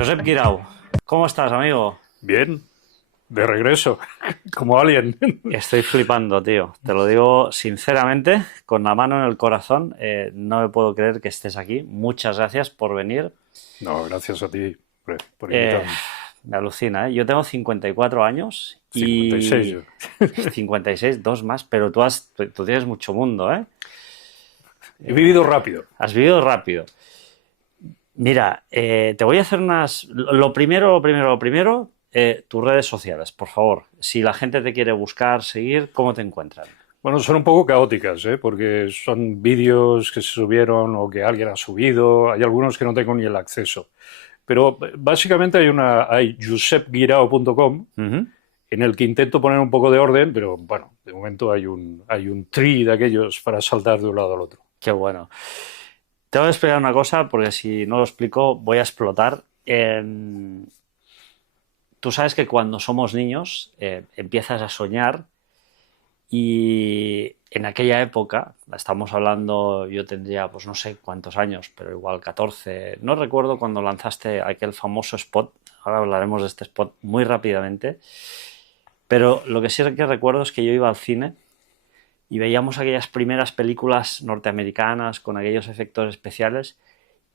Josep Guirao, ¿cómo estás, amigo? Bien, de regreso, como Alien. Estoy flipando, tío. Te lo digo sinceramente, con la mano en el corazón. No me puedo creer que estés aquí. Muchas gracias por venir. No, gracias a ti por Eh, invitarme. Me alucina, ¿eh? Yo tengo 54 años 56 y yo. 56, dos más, pero tú tienes mucho mundo, ¿eh? He vivido rápido. Has vivido rápido. Mira, te voy a hacer lo primero, tus redes sociales, por favor. Si la gente te quiere buscar, seguir, ¿cómo te encuentran? Bueno, son un poco caóticas, ¿eh? Porque son vídeos que se subieron o que alguien ha subido. Hay algunos que no tengo ni el acceso. Pero básicamente hay josepguirao.com Ujú. en el que intento poner un poco de orden, pero bueno, de momento hay un tree de aquellos para saltar de un lado al otro. Qué bueno. Te voy a explicar una cosa, porque si no lo explico voy a explotar. Tú sabes que cuando somos niños empiezas a soñar y en aquella época, estamos hablando, yo tendría pues no sé cuántos años, pero igual 14, no recuerdo cuando lanzaste aquel famoso spot, ahora hablaremos de este spot muy rápidamente, pero lo que sí que recuerdo es que yo iba al cine y veíamos aquellas primeras películas norteamericanas con aquellos efectos especiales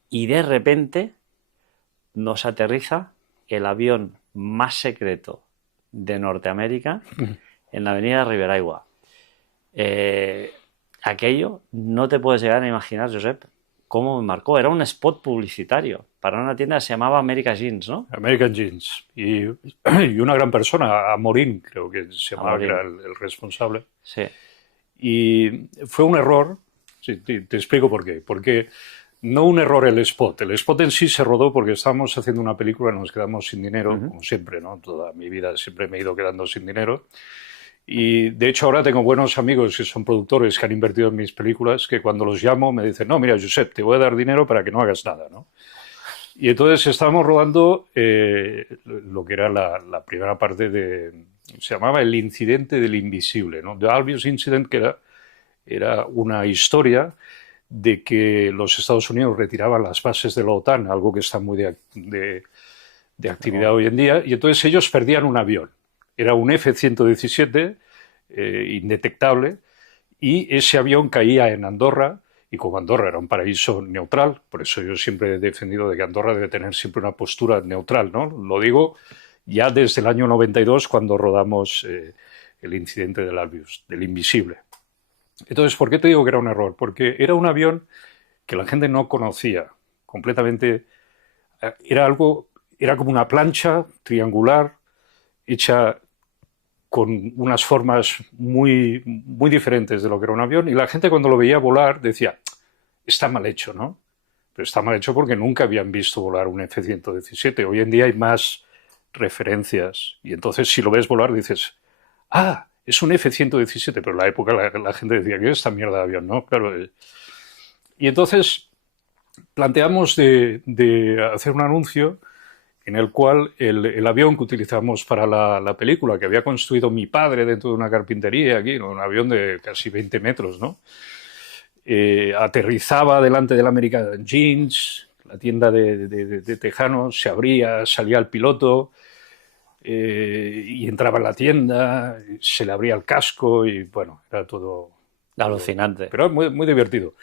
y de repente nos aterriza el avión más secreto de Norteamérica en la avenida Riberagua. Eh, Aquello no te puedes llegar a imaginar, Josep, cómo me marcó. Era un spot publicitario para una tienda que se llamaba America Jeans, ¿no? American Jeans. Y una gran persona, Amorín, creo que se llamaba, que era Amarín. el responsable. Sí. Y fue un error, sí, te explico por qué. Porque no un error el spot. El spot en sí se rodó porque estábamos haciendo una película y nos quedamos sin dinero, Uh-huh. como siempre, ¿no? Toda mi vida siempre me he ido quedando sin dinero. Y de hecho ahora tengo buenos amigos que son productores que han invertido en mis películas, que cuando los llamo me dicen, no, mira, Josep, te voy a dar dinero para que no hagas nada, ¿no? Y entonces estábamos rodando lo que era la primera parte se llamaba El incidente del invisible, ¿no? The Albius Incident, que era una historia de que los Estados Unidos retiraban las bases de la OTAN, algo que está muy de actividad Oh. hoy en día, y entonces ellos perdían un avión. Era un F-117 indetectable, y ese avión caía en Andorra, y como Andorra era un paraíso neutral, por eso yo siempre he defendido de que Andorra debe tener siempre una postura neutral, ¿no? Lo digo ya desde el año 92, cuando rodamos el incidente del Albius, del invisible. Entonces, ¿por qué te digo que era un error? Porque era un avión que la gente no conocía completamente. Era como una plancha triangular hecha con unas formas muy, muy diferentes de lo que era un avión, y la gente cuando lo veía volar decía, está mal hecho, ¿no? Pero está mal hecho porque nunca habían visto volar un F-117. Hoy en día hay más referencias, y entonces si lo ves volar dices, ah, es un F-117, pero en la época la gente decía, ¿qué es esta mierda de avión? ¿No? Claro. Y entonces planteamos de hacer un anuncio en el cual el avión que utilizamos para la película, que había construido mi padre dentro de una carpintería aquí, ¿no? Un avión de casi 20 metros, ¿no? Aterrizaba delante del American Jeans, la tienda de tejanos, se abría, salía el piloto y entraba en la tienda, se le abría el casco y bueno, era todo. Alucinante. Pero muy, muy divertido.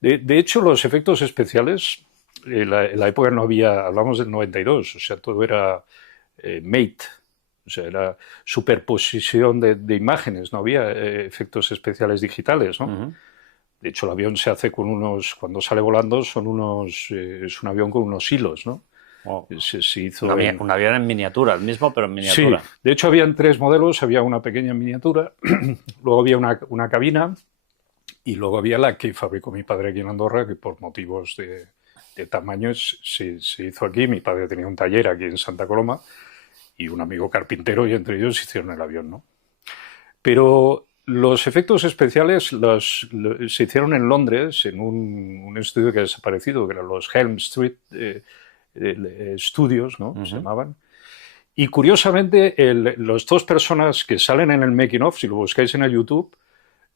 De hecho, los efectos especiales, en la época no había, hablamos del 92, o sea, todo era mate, o sea, era superposición de imágenes, no había efectos especiales digitales, ¿no? Uh-huh. De hecho, el avión se hace cuando sale volando, es un avión con unos hilos, ¿no? Oh. Se hizo Un avión en miniatura, el mismo, pero en Sí, miniatura. de hecho habían tres modelos, había una pequeña en miniatura, luego había una cabina, y luego había la que fabricó mi padre aquí en Andorra, que por motivos de tamaños se hizo aquí. Mi padre tenía un taller aquí en Santa Coloma y un amigo carpintero, y entre ellos hicieron el avión, ¿no? Pero los efectos especiales se hicieron en Londres, en un estudio que ha desaparecido, que eran los Helm Street Studios, ¿no? Se Uh-huh. llamaban. Y curiosamente, las dos personas que salen en el making of, si lo buscáis en el YouTube,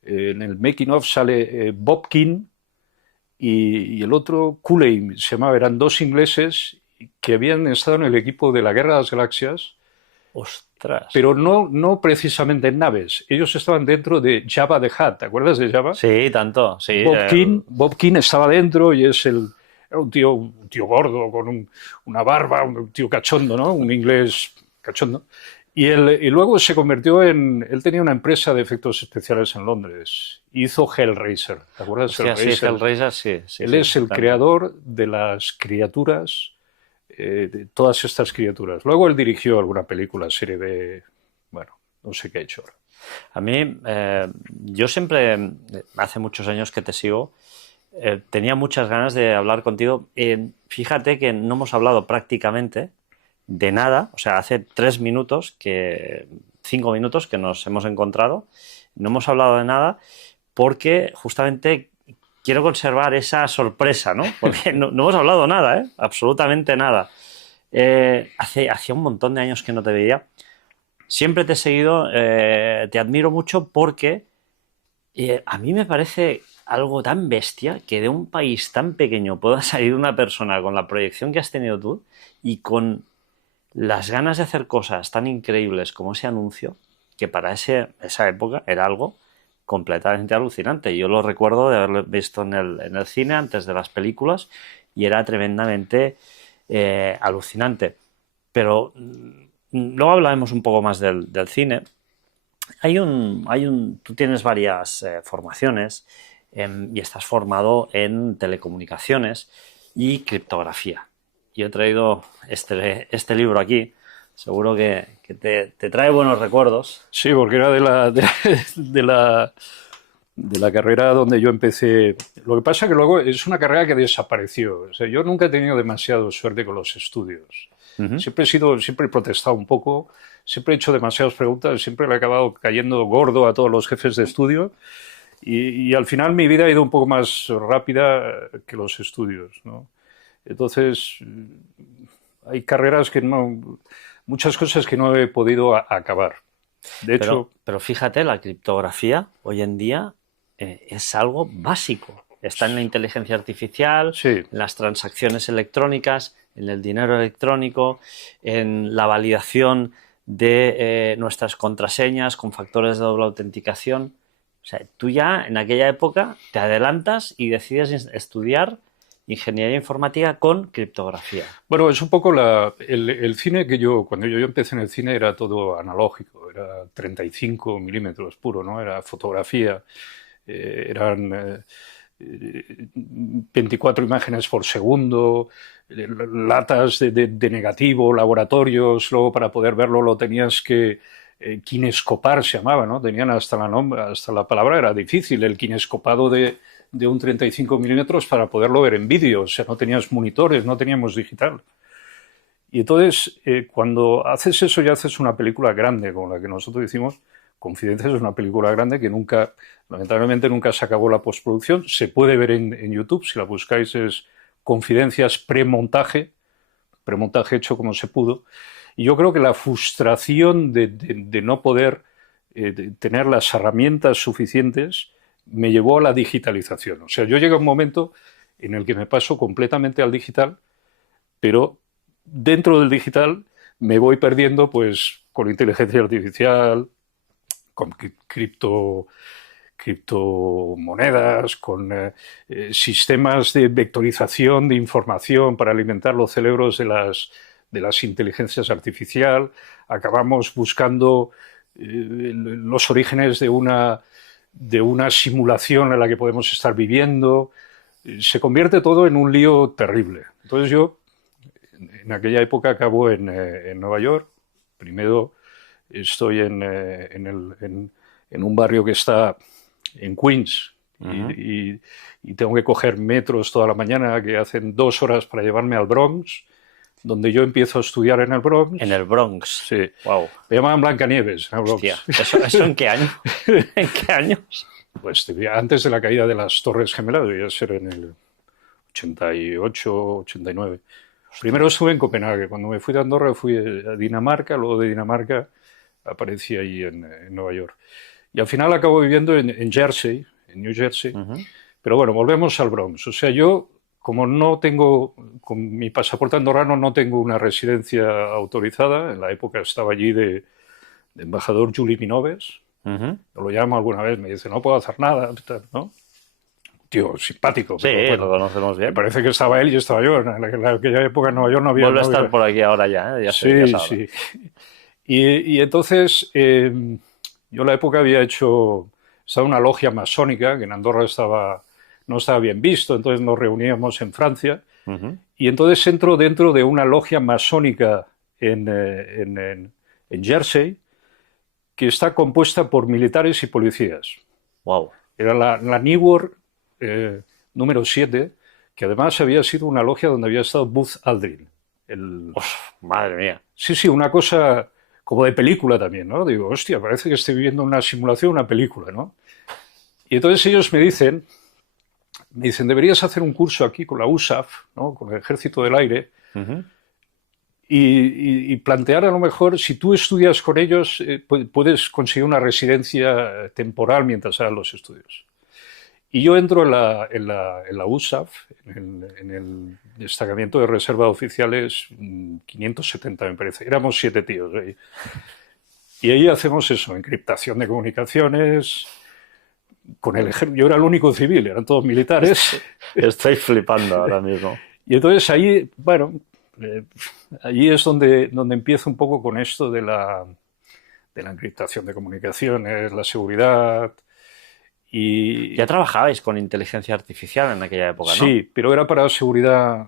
en el making of sale Bob King y el otro Cooley, se llamaba, eran dos ingleses, que habían estado en el equipo de la Guerra de las Galaxias, Ostras. pero no precisamente en naves. Ellos estaban dentro de Jabba the Hutt, ¿te acuerdas de Jabba? Sí, tanto, sí. Bob King estaba dentro y era un tío gordo con una barba, un tío cachondo, ¿no? Un inglés cachondo. Y luego se convirtió él tenía una empresa de efectos especiales en Londres. Hizo Hellraiser, ¿te acuerdas de Hostia, sí, Hellraiser, sí. Él es el claro. creador de las criaturas, de todas estas criaturas. Luego él dirigió alguna película, serie B, bueno, no sé qué ha hecho ahora. A mí, yo siempre, hace muchos años que te sigo, tenía muchas ganas de hablar contigo. Fíjate que no hemos hablado prácticamente de nada, o sea, hace 5 minutos que nos hemos encontrado, no hemos hablado de nada porque justamente quiero conservar esa sorpresa, ¿no? Porque no hemos hablado nada, absolutamente nada. Hacía un montón de años que no te veía. Siempre te he seguido, te admiro mucho porque a mí me parece algo tan bestia que de un país tan pequeño pueda salir una persona con la proyección que has tenido tú y con las ganas de hacer cosas tan increíbles como ese anuncio, que para esa época era algo completamente alucinante. Yo lo recuerdo de haberlo visto en el cine antes de las películas y era tremendamente alucinante. Pero luego hablaremos un poco más del cine. Tú tienes varias formaciones y estás formado en telecomunicaciones y criptografía. Yo he traído este libro aquí, seguro que te trae buenos recuerdos. Sí, porque era de la carrera donde yo empecé. Lo que pasa es que luego es una carrera que desapareció. O sea, yo nunca he tenido demasiada suerte con los estudios. Siempre he protestado un poco, siempre he hecho demasiadas preguntas, siempre le he acabado cayendo gordo a todos los jefes de estudio y al final mi vida ha ido un poco más rápida que los estudios, ¿no? Entonces, hay carreras muchas cosas que no he podido acabar. De hecho, pero fíjate, la criptografía hoy en día es algo básico. Está en la inteligencia artificial, sí, en las transacciones electrónicas, en el dinero electrónico, en la validación de nuestras contraseñas con factores de doble autenticación. O sea, tú ya en aquella época te adelantas y decides estudiar ingeniería informática con criptografía. Bueno, es un poco el cine cuando yo empecé en el cine era todo analógico, era 35 milímetros puro, ¿no? Era fotografía, eran 24 imágenes por segundo, latas de negativo, laboratorios, luego para poder verlo lo tenías que kinescopar, se llamaba, ¿no? Tenían hasta la palabra era difícil, el kinescopado de un 35 milímetros para poderlo ver en vídeo, o sea, no tenías monitores, no teníamos digital. Y entonces, cuando haces eso ya haces una película grande, como la que nosotros hicimos. Confidencias es una película grande que lamentablemente nunca se acabó la postproducción. Se puede ver en YouTube, si la buscáis es Confidencias premontaje hecho como se pudo. Y yo creo que la frustración de no poder de tener las herramientas suficientes me llevó a la digitalización. O sea, yo llegué a un momento en el que me paso completamente al digital, pero dentro del digital me voy perdiendo pues con inteligencia artificial, con criptomonedas, con sistemas de vectorización de información para alimentar los cerebros de las inteligencias artificiales. Acabamos buscando los orígenes de una simulación en la que podemos estar viviendo. Se convierte todo en un lío terrible. Entonces yo, en aquella época, acabo en Nueva York. Primero estoy en un barrio que está en Queens y tengo que coger metros toda la mañana que hacen 2 horas para llevarme al Bronx, donde yo empiezo a estudiar en el Bronx. En el Bronx. Sí. Wow. Me llamaban Blancanieves en el Bronx. Hostia, ¿eso en qué año? ¿En qué años? Pues antes de la caída de las Torres Gemelas, debía ser en el 88, 89. Primero estuve en Copenhague. Cuando me fui de Andorra fui a Dinamarca, luego de Dinamarca aparecí ahí en Nueva York. Y al final acabo viviendo en Jersey, en New Jersey. Pero bueno, volvemos al Bronx. O sea, yo como no tengo, con mi pasaporte andorrano no tengo una residencia autorizada, en la época estaba allí de embajador Juli Minoves, Ujú. yo lo llamo alguna vez, me dice, no puedo hacer nada, ¿no? Tío, simpático, Sí, pero bueno, lo conocemos me bien. parece que estaba él y estaba yo. En aquella época en Nueva York no había... Vuelve a no estar había- por aquí ahora ya, ¿eh? Ya Sí, sabrá. sí. Y entonces, yo en la época había estaba en una logia masónica, que en Andorra no estaba bien visto, entonces nos reuníamos en Francia, Ujú. y entonces entro dentro de una logia masónica en Jersey, que está compuesta por militares y policías. Wow. Era la Newark número 7, que además había sido una logia donde había estado Buzz Aldrin. El... Madre mía. Sí, sí, una cosa como de película también, ¿no? Digo, hostia, parece que estoy viviendo una simulación, una película, ¿no? Y entonces ellos me dicen, deberías hacer un curso aquí con la USAF, ¿no? Con el Ejército del Aire, Ujú. y plantear a lo mejor, si tú estudias con ellos, puedes conseguir una residencia temporal mientras hagas los estudios. Y yo entro en la USAF, en el destacamento de reserva de oficiales 570, me parece. Éramos 7 tíos ahí. Y ahí hacemos eso, encriptación de comunicaciones con el ejército. Yo era el único civil, eran todos militares. Estoy flipando ahora mismo. Y entonces ahí, bueno, allí es donde empiezo un poco con esto de la encriptación de comunicaciones, la seguridad. Y Ya trabajabais con inteligencia artificial en aquella época, ¿no? sí, pero era para seguridad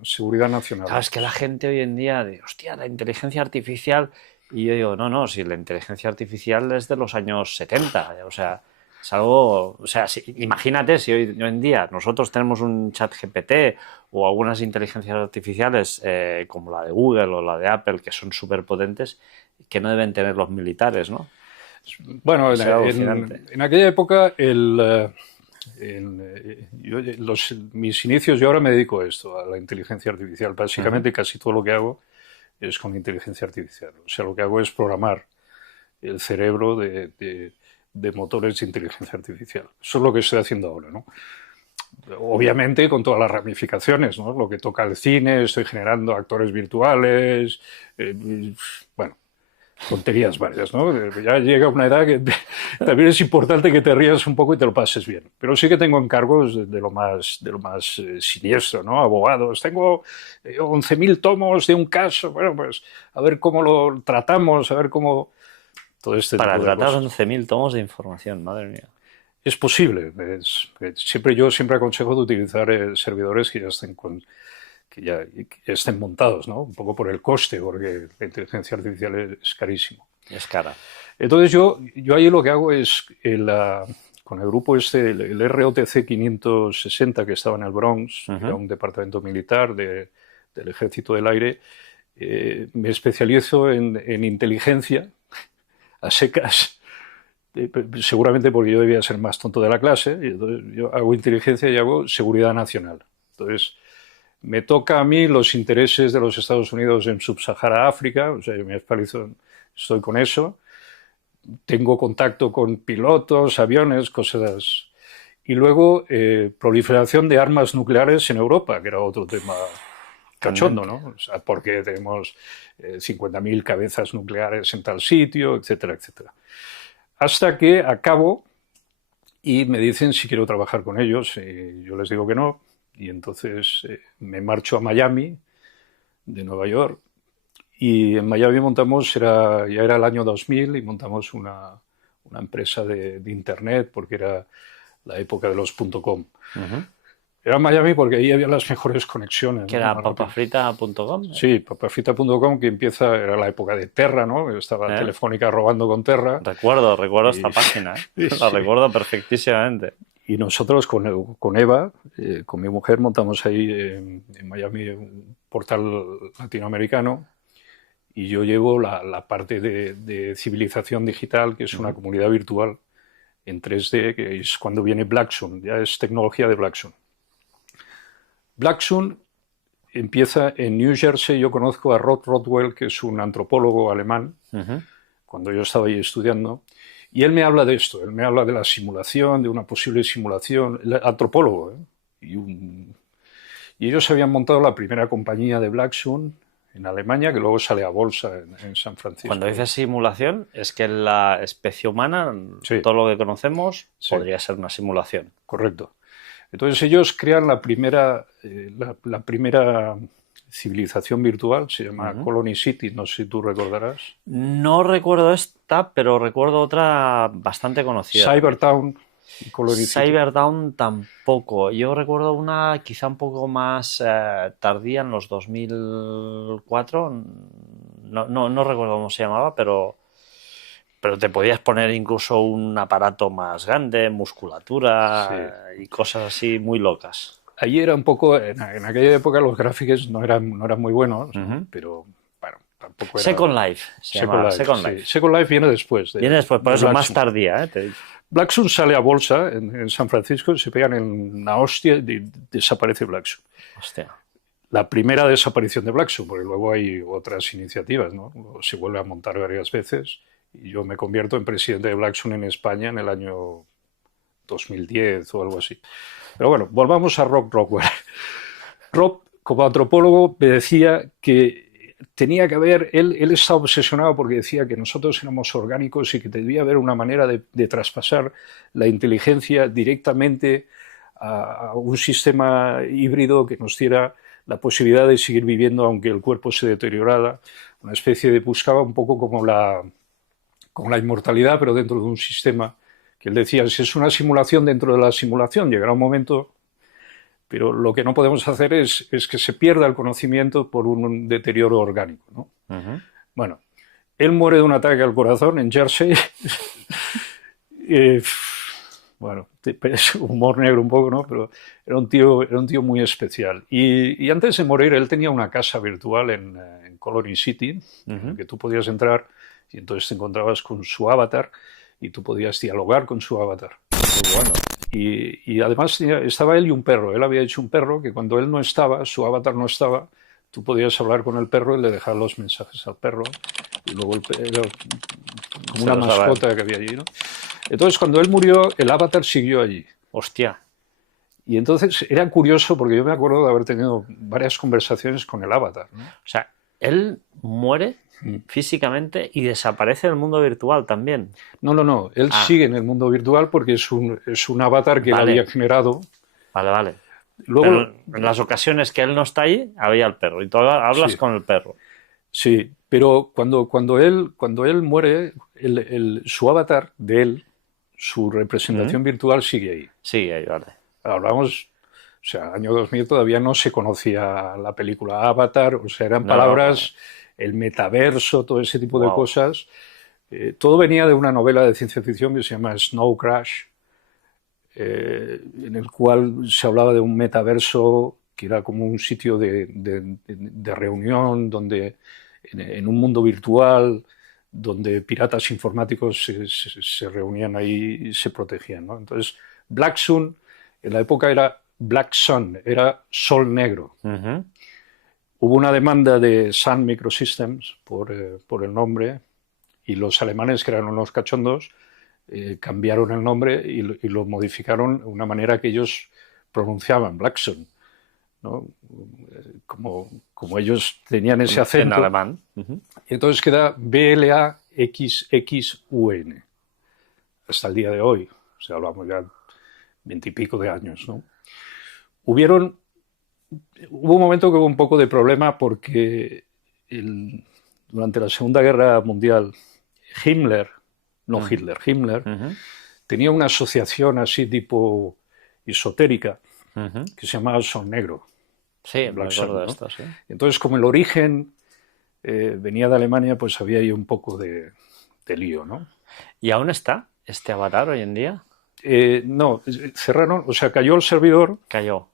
nacional. Claro, es que la gente hoy en día dice, hostia, la inteligencia artificial. Y yo digo, no, si la inteligencia artificial es de los años 70. O sea, es algo. O sea, imagínate si hoy en día nosotros tenemos un chat GPT o algunas inteligencias artificiales como la de Google o la de Apple, que son súper potentes, que no deben tener los militares, ¿no? Bueno, Será alucinante. en aquella época, mis inicios, yo ahora me dedico a esto, a la inteligencia artificial. Básicamente, casi todo lo que hago es con inteligencia artificial. O sea, lo que hago es programar el cerebro de motores de inteligencia artificial. Eso es lo que estoy haciendo ahora, ¿no? Obviamente con todas las ramificaciones, ¿no? Lo que toca al cine, estoy generando actores virtuales, bueno, tonterías varias, ¿no? Ya llega una edad que también es importante que te rías un poco y te lo pases bien. Pero sí que tengo encargos de lo más siniestro, ¿no? Abogados. Tengo 11.000 tomos de un caso. Bueno, pues a ver cómo lo tratamos, a ver cómo... Todo este Para tipo de tratar cosas. 11.000 tomos de información, madre mía. Es posible. Yo siempre aconsejo de utilizar servidores que ya estén montados, ¿no? Un poco por el coste, porque la inteligencia artificial es carísimo. Es cara. Entonces yo ahí lo que hago es, con el grupo el ROTC 560 que estaba en el Bronx, que era un departamento militar del Ejército del Aire, me especializo en inteligencia a secas, seguramente porque yo debía ser más tonto de la clase, y entonces yo hago inteligencia y hago seguridad nacional. Entonces, me toca a mí los intereses de los Estados Unidos en Subsahara África, o sea, yo me especializo, estoy con eso. Tengo contacto con pilotos, aviones, cosas. Y luego, proliferación de armas nucleares en Europa, que era otro tema cachondo, ¿no? O sea, porque tenemos 50.000 cabezas nucleares en tal sitio, etcétera, etcétera. Hasta que acabo y me dicen si quiero trabajar con ellos. Yo les digo que no. Y entonces me marcho a Miami, de Nueva York. Y en Miami montamos, ya era el año 2000, y montamos una empresa de Internet, porque era la época de los .com. Era Miami porque ahí había las mejores conexiones. ¿Que era papafrita.com? Sí, papafrita.com, que era la época de Terra, ¿no? Estaba Telefónica robando con Terra. Recuerdo esta página, ¿eh? La recuerdo perfectísimamente. Y nosotros con Eva, con mi mujer, montamos ahí en Miami un portal latinoamericano, y yo llevo la parte de civilización digital, que es una comunidad virtual en 3D, que es cuando viene Blacksun, ya es tecnología de Blacksun. Blacksun empieza en New Jersey. Yo conozco a Rod Rodwell, que es un antropólogo alemán, cuando yo estaba ahí estudiando, y él me habla de esto, él me habla de la simulación, de una posible simulación, el antropólogo, ¿eh? Y Y ellos habían montado la primera compañía de Black Sun en Alemania, que luego sale a bolsa en San Francisco. Cuando dices simulación, es que en la especie humana, Sí. todo lo que conocemos, Sí. podría ser una simulación. Correcto. Entonces ellos crean la primera civilización virtual, se llama Colony City, no sé si tú recordarás. No recuerdo esta, pero recuerdo otra bastante conocida. Cybertown y Colony City. Cybertown tampoco. Yo recuerdo una quizá un poco más tardía, en los 2004. No recuerdo cómo se llamaba, pero te podías poner incluso un aparato más grande, musculatura y cosas así muy locas. Ahí era un poco, en aquella época los gráficos no eran muy buenos, pero bueno, tampoco era... Second Life se llamaba. Second Life. Second Life viene después. Viene después, por eso Black más Sun. tardía. Te digo. Black Sun sale a bolsa en San Francisco, se pegan en una hostia y desaparece Black Sun. Hostia. La primera desaparición de Black Sun, porque luego hay otras iniciativas, ¿no? Se vuelve a montar varias veces y yo me convierto en presidente de Black Sun en España en el año 2010 o algo así. Pero bueno, volvamos a Rob Rockwell. Rob, como antropólogo, me decía que tenía que haber, él estaba obsesionado porque decía que nosotros éramos orgánicos y que debía haber una manera de traspasar la inteligencia directamente a un sistema híbrido que nos diera la posibilidad de seguir viviendo aunque el cuerpo se deteriorara, una especie de, buscaba un poco como la inmortalidad, pero dentro de un sistema que él decía, si es una simulación dentro de la simulación, llegará un momento, pero lo que no podemos hacer es que se pierda el conocimiento por un deterioro orgánico, ¿no? Bueno, él muere de un ataque al corazón en Jersey. Bueno, es humor negro un poco, ¿no? Pero era un tío muy especial. Y antes de morir, él tenía una casa virtual en Colony City, en la que tú podías entrar y entonces te encontrabas con su avatar y tú podías dialogar con su avatar. Muy bueno. Y además estaba él y un perro. Él había hecho un perro que cuando él no estaba, su avatar no estaba, tú podías hablar con el perro y le dejar los mensajes al perro. Y luego el perro, era como una mascota que había allí, ¿no? Entonces, cuando él murió, el avatar siguió allí. Hostia. Y entonces era curioso porque yo me acuerdo de haber tenido varias conversaciones con el avatar, ¿no? O sea, él muere físicamente y desaparece del mundo virtual también. No. Él sigue en el mundo virtual porque es un avatar que él había generado. Vale. Luego, pero en las ocasiones que él no está ahí, había el perro y tú hablas con el perro. Sí, pero cuando él muere, su avatar de él, su representación virtual sigue ahí. Sigue ahí, vale. Hablamos, o sea, año 2000 todavía no se conocía la película Avatar, o sea, eran palabras, el metaverso, todo ese tipo de cosas. Todo venía de una novela de ciencia ficción que se llama Snow Crash, en el cual se hablaba de un metaverso que era como un sitio de reunión, donde en un mundo virtual, donde piratas informáticos se reunían ahí y se protegían, ¿no? Entonces, Black Sun, en la época era Black Sun, era sol negro. Hubo una demanda de Sun Microsystems por el nombre, y los alemanes, que eran unos cachondos, cambiaron el nombre y lo modificaron de una manera que ellos pronunciaban, Black Sun, ¿no? Como ellos tenían ese acento. En alemán. Y entonces queda BLAXXUN hasta el día de hoy. O sea, hablamos ya 20 y pico de años, ¿no? Hubo un momento que hubo un poco de problema porque durante la Segunda Guerra Mundial Himmler tenía una asociación así tipo esotérica que se llamaba Sol Negro. Sí, me acuerdo de esto, sí. Entonces, como el origen venía de Alemania, pues había ahí un poco de lío, ¿no? ¿Y aún está este avatar hoy en día? No, cerraron, o sea, cayó el servidor. Cayó.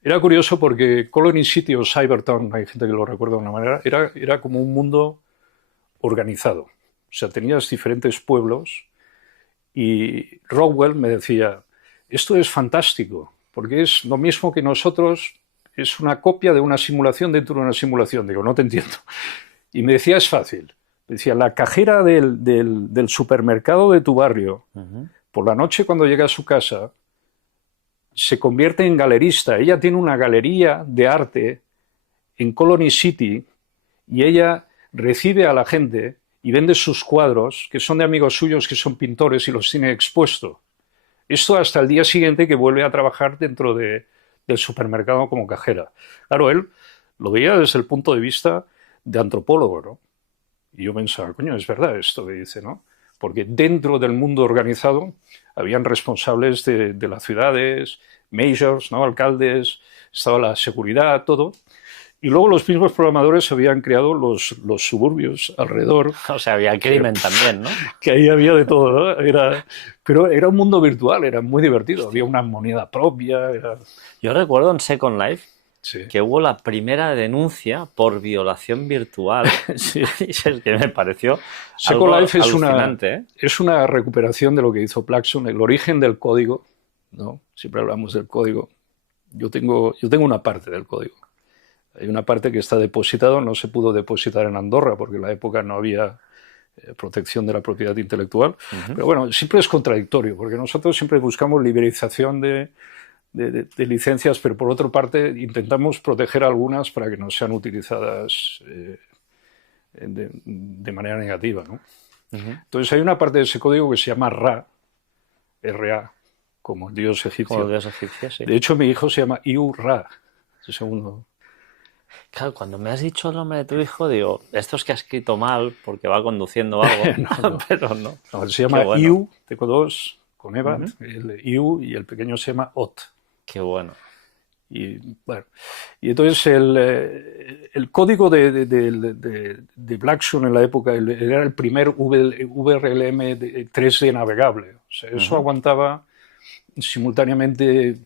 Era curioso porque Colony City o Cybertown, hay gente que lo recuerda de una manera, era como un mundo organizado. O sea, tenías diferentes pueblos y Rockwell me decía, esto es fantástico, porque es lo mismo que nosotros, es una copia de una simulación dentro de una simulación. Digo, no te entiendo. Y me decía, es fácil. Me decía, la cajera del supermercado de tu barrio, por la noche cuando llega a su casa, se convierte en galerista. Ella tiene una galería de arte en Colony City y ella recibe a la gente y vende sus cuadros, que son de amigos suyos que son pintores y los tiene expuestos. Esto hasta el día siguiente que vuelve a trabajar dentro del supermercado como cajera. Claro, él lo veía desde el punto de vista de antropólogo, ¿no? Y yo pensaba, coño, es verdad esto que dice, ¿no? Porque dentro del mundo organizado habían responsables de las ciudades, mayors, ¿no? Alcaldes, estaba la seguridad, todo. Y luego los mismos programadores habían creado los suburbios alrededor. O sea, había crimen también, ¿no? Que ahí había de todo, ¿no? Pero era un mundo virtual, era muy divertido. Había una moneda propia. Yo recuerdo en Second Life sí. que hubo la primera denuncia por violación virtual. Sí, es que me pareció Second Life alucinante, es una recuperación de lo que hizo Plaxon, el origen del código, ¿no? Siempre hablamos del código. Yo tengo una parte del código. Hay una parte que está depositado, no se pudo depositar en Andorra porque en la época no había protección de la propiedad intelectual. Pero bueno, siempre es contradictorio porque nosotros siempre buscamos liberalización de licencias, pero por otra parte intentamos proteger algunas para que no sean utilizadas de manera negativa, ¿no? Entonces hay una parte de ese código que se llama Ra, R-A, como el dios egipcio. Como el dios egipcio, sí. De hecho, mi hijo se llama Iu-Ra, el segundo. Claro, cuando me has dicho el nombre de tu hijo, digo, esto es que ha escrito mal porque va conduciendo algo. No. Pero no. No, se llama bueno. Iu, tengo dos, con Eva, el Iu y el pequeño se llama Ot. Qué bueno. Y bueno, y entonces el código de Blackstone en la época era el primer VRLM 3D navegable. O sea, eso aguantaba simultáneamente,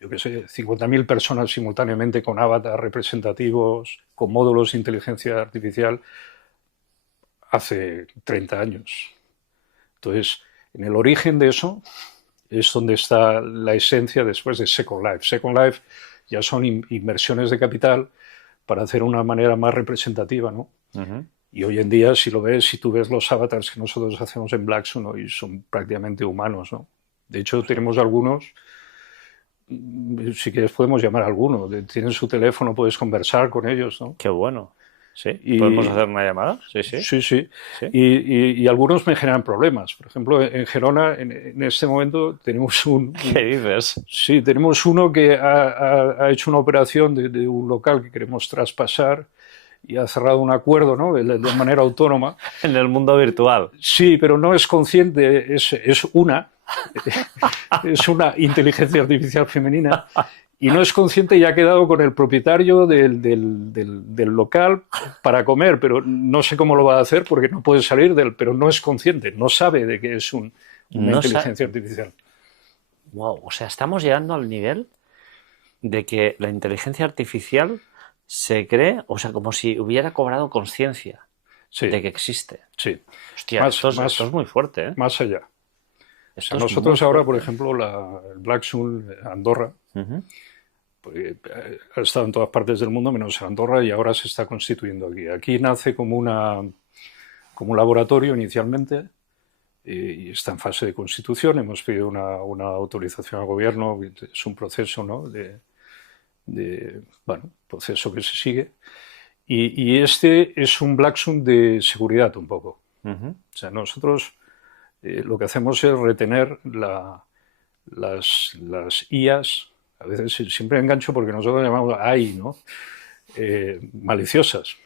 yo qué sé, 50.000 personas simultáneamente con avatares representativos, con módulos de inteligencia artificial hace 30 años. Entonces, en el origen de eso es donde está la esencia después de Second Life. Second Life ya son inversiones de capital para hacer una manera más representativa, ¿no? Y hoy en día, si tú ves los avatars que nosotros hacemos en Blackstone, hoy son prácticamente humanos, ¿no? De hecho, tenemos algunos, si quieres podemos llamar a alguno, tienen su teléfono, puedes conversar con ellos, ¿no? Qué bueno. Sí, ¿podemos hacer una llamada? Sí. Y algunos me generan problemas. Por ejemplo, en Gerona, en este momento, tenemos ¿Qué dices? Sí, tenemos uno que ha hecho una operación de un local que queremos traspasar y ha cerrado un acuerdo, ¿no? de manera autónoma. En el mundo virtual. Sí, pero no es consciente, es una inteligencia artificial femenina. Y no es consciente y ha quedado con el propietario del local para comer, pero no sé cómo lo va a hacer porque no puede salir pero no es consciente, no sabe de que es una inteligencia artificial. Wow, o sea, estamos llegando al nivel de que la inteligencia artificial se cree, o sea, como si hubiera cobrado conciencia de que existe. Sí. Hostia, esto es muy fuerte, ¿eh? Más allá. O sea, nosotros ahora, por ejemplo, el Blackstone Andorra, ha estado en todas partes del mundo menos en Andorra y ahora se está constituyendo aquí. Aquí nace como un laboratorio inicialmente y está en fase de constitución. Hemos pedido una autorización al gobierno, es un proceso, ¿no? Proceso que se sigue. Y este es un Blackstone de seguridad un poco. O sea, nosotros lo que hacemos es retener las IAs. A veces siempre engancho porque nosotros llamamos AI, ¿no? Maliciosas.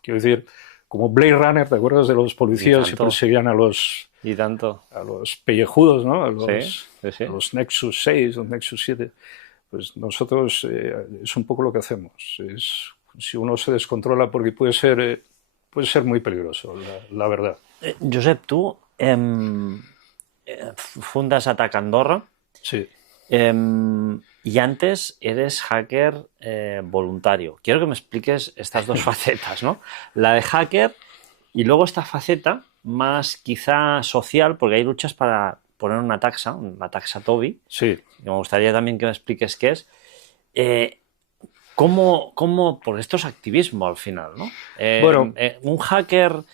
Quiero decir, como Blade Runner, ¿te acuerdas de los policías que perseguían a los pellejudos, ¿no? A los Nexus 6 o Nexus 7. Pues nosotros es un poco lo que hacemos. Si uno se descontrola, porque puede ser muy peligroso, la verdad. Josep, tú fundas Atac Andorra. Sí. Y antes eres hacker voluntario. Quiero que me expliques estas dos facetas, ¿no? La de hacker y luego esta faceta más quizá social, porque hay luchas para poner una taxa Toby. Sí. Me gustaría también que me expliques qué es. ¿Cómo? Porque esto es activismo al final, ¿no? Bueno, un hacker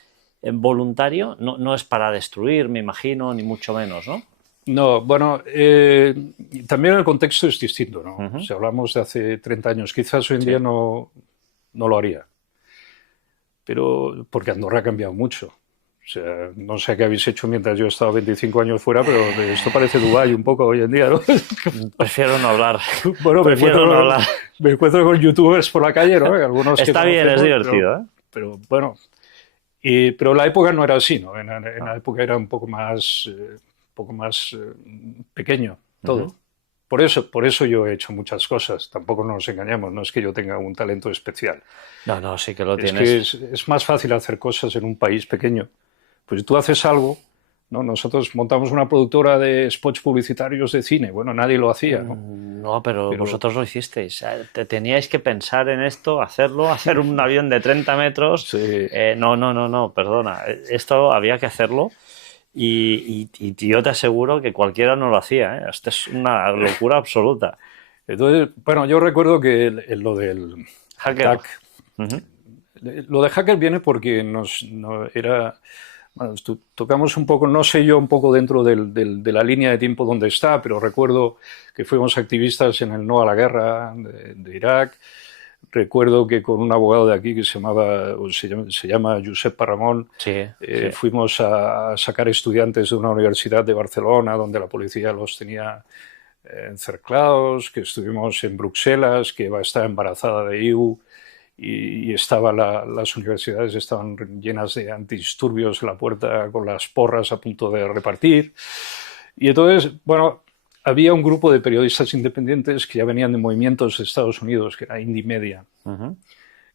voluntario no es para destruir, me imagino, ni mucho menos, ¿no? No, bueno, también el contexto es distinto, ¿no? Ujú. Si hablamos de hace 30 años, quizás hoy en día Sí. no lo haría, pero porque Andorra ha cambiado mucho. O sea, no sé qué habéis hecho mientras yo he estado 25 años fuera, pero esto parece Dubái un poco hoy en día, ¿no? Prefiero no hablar. Bueno, Prefiero no hablar. me encuentro con youtubers por la calle, ¿no? Algunos que Está bien, es conocemos, divertido, ¿eh? pero bueno. Pero la época no era así, ¿no? En la época era un poco más pequeño Ujú. todo. Por eso yo he hecho muchas cosas. Tampoco nos engañamos, no es que yo tenga un talento especial. No, no, sí que lo Es que tienes. es más fácil hacer cosas en un país pequeño. Pues tú haces algo, ¿no? Nosotros montamos una productora de spots publicitarios de cine. Bueno, nadie lo hacía, ¿no? No, pero Pero vosotros lo hicisteis. Te teníais que pensar en esto, hacerlo, hacer un avión de 30 metros. sí, No, no, no, no, perdona. Esto había que hacerlo y yo te aseguro que cualquiera no lo hacía, ¿eh? Esto es una locura absoluta. entonces, bueno, yo recuerdo que lo del Hacker. hack, Ujú. lo de hacker viene porque era, bueno, tocamos un poco, no sé yo un poco dentro de la línea de tiempo donde está, pero recuerdo que fuimos activistas en el no a la guerra de Irak. Recuerdo que con un abogado de aquí que se llama Josep Parramon, Sí, sí. fuimos a sacar estudiantes de una universidad de Barcelona donde la policía los tenía encerclados, que estuvimos en Bruselas, que estaba embarazada de IU y las universidades estaban llenas de antidisturbios en la puerta con las porras a punto de repartir. Y entonces, bueno, había un grupo de periodistas independientes que ya venían de movimientos de Estados Unidos, que era Indie Media, Ujú.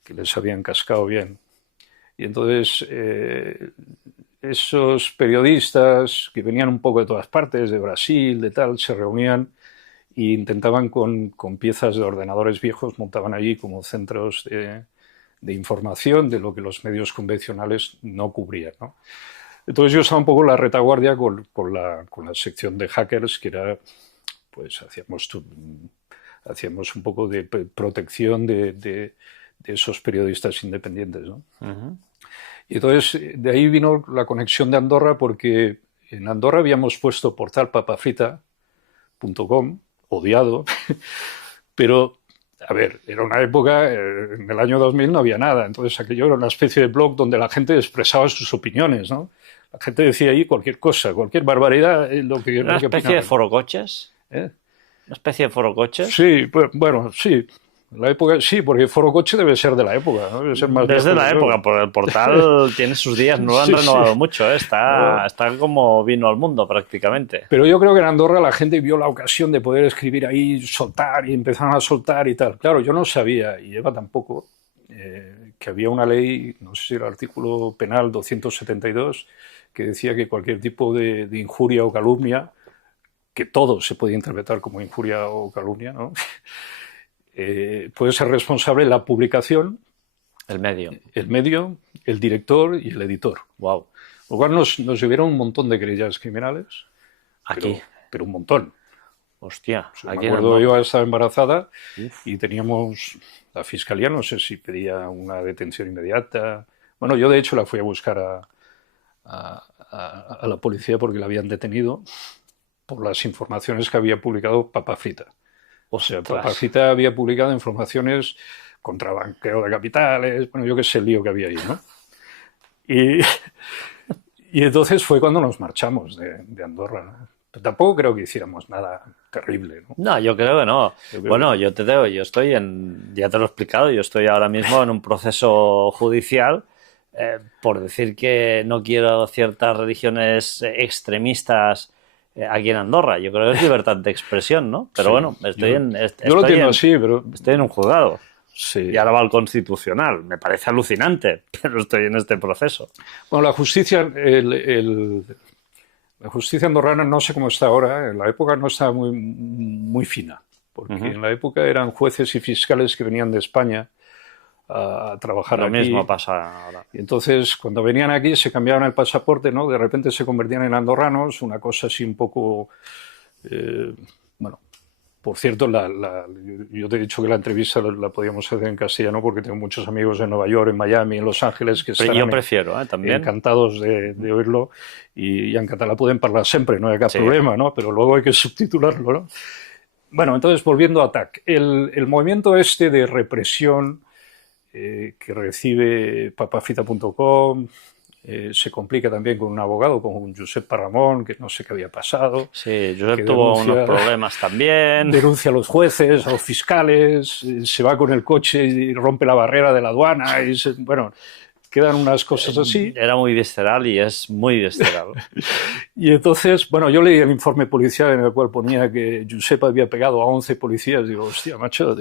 que les habían cascado bien. Y entonces esos periodistas que venían un poco de todas partes, de Brasil, de tal, se reunían e intentaban con piezas de ordenadores viejos, montaban allí como centros de información de lo que los medios convencionales no cubrían, ¿no? Entonces yo estaba un poco en la retaguardia con la sección de hackers, que era, pues hacíamos un poco de protección de esos periodistas independientes, ¿no? Ujú. Y entonces de ahí vino la conexión de Andorra porque en Andorra habíamos puesto portal papafrita.com, odiado, pero a ver, era una época, en el año 2000 no había nada, entonces aquello era una especie de blog donde la gente expresaba sus opiniones, ¿no? La gente decía ahí cualquier cosa, cualquier barbaridad, Una lo que especie de opinaban. forocoches. ¿Eh? Una especie de forocoches. Sí, pues, bueno, sí, la época, sí, porque Foro Coche debe ser de la época, ¿no? Debe ser más Desde viejo la que yo. época, porque el portal tiene sus días, no lo han Sí, sí. renovado mucho, ¿eh? No, Está como vino al mundo prácticamente. pero yo creo que en Andorra la gente vio la ocasión de poder escribir ahí, soltar y empezaron a soltar y tal. Claro, yo no sabía, y Eva tampoco, que había una ley, no sé si era el artículo penal 272, que decía que cualquier tipo de injuria o calumnia, que todo se puede interpretar como injuria o calumnia, ¿no? Puede ser responsable la publicación, El medio. el medio, el director y el editor. Wow. Lo cual nos llevaron un montón de querellas criminales, Aquí. pero un montón. Hostia, O sea, me aquí en acuerdo, Andorra. yo estaba embarazada Uf. y teníamos la fiscalía, no sé si pedía una detención inmediata. Bueno, yo de hecho la fui a buscar a la policía porque la habían detenido por las informaciones que había publicado Papa Frita. O sea, Papa Ostras. Frita había publicado informaciones contra banqueo de capitales, bueno, yo qué sé el lío que había ahí, ¿no? Y, y entonces fue cuando nos marchamos de Andorra, ¿no? Pero tampoco creo que hiciéramos nada terrible, ¿no? No, yo creo que no. Yo creo Bueno, que yo te digo, yo estoy ya te lo he explicado, yo estoy ahora mismo en un proceso judicial por decir que no quiero ciertas religiones extremistas aquí en Andorra. Yo creo que es libertad de expresión, ¿no? Pero sí, bueno, yo lo entiendo así, pero estoy en un juzgado y sí. ahora va al constitucional. Me parece alucinante, pero estoy en este proceso. Bueno, la justicia andorrana no sé cómo está ahora, en la época no estaba muy fina, porque Ujú. en la época eran jueces y fiscales que venían de España a trabajar Lo mismo aquí. pasa ahora. Y entonces, cuando venían aquí, se cambiaban el pasaporte, ¿no? De repente se convertían en andorranos, una cosa así un poco, eh, bueno, Por cierto, yo te he dicho que la entrevista la podíamos hacer en castellano porque tengo muchos amigos en Nueva York, en Miami, en Los Ángeles que Pero están yo prefiero, también. encantados de oírlo y en catalán pueden hablar siempre, no hay cap problema, ¿no? Pero luego hay que subtitularlo, ¿no? Bueno, entonces, volviendo a TAC, el movimiento este de represión que recibe papafita.com se complica también con un abogado, con un Josep Parramon, que no sé qué había pasado. Sí, Josep tuvo unos problemas también. Denuncia a los jueces, a los fiscales, se va con el coche y rompe la barrera de la aduana. Bueno, quedan unas cosas así. Era muy visceral y es muy visceral. Y entonces, bueno, yo leí el informe policial en el cual ponía que Josep había pegado a 11 policías. Digo, hostia, macho,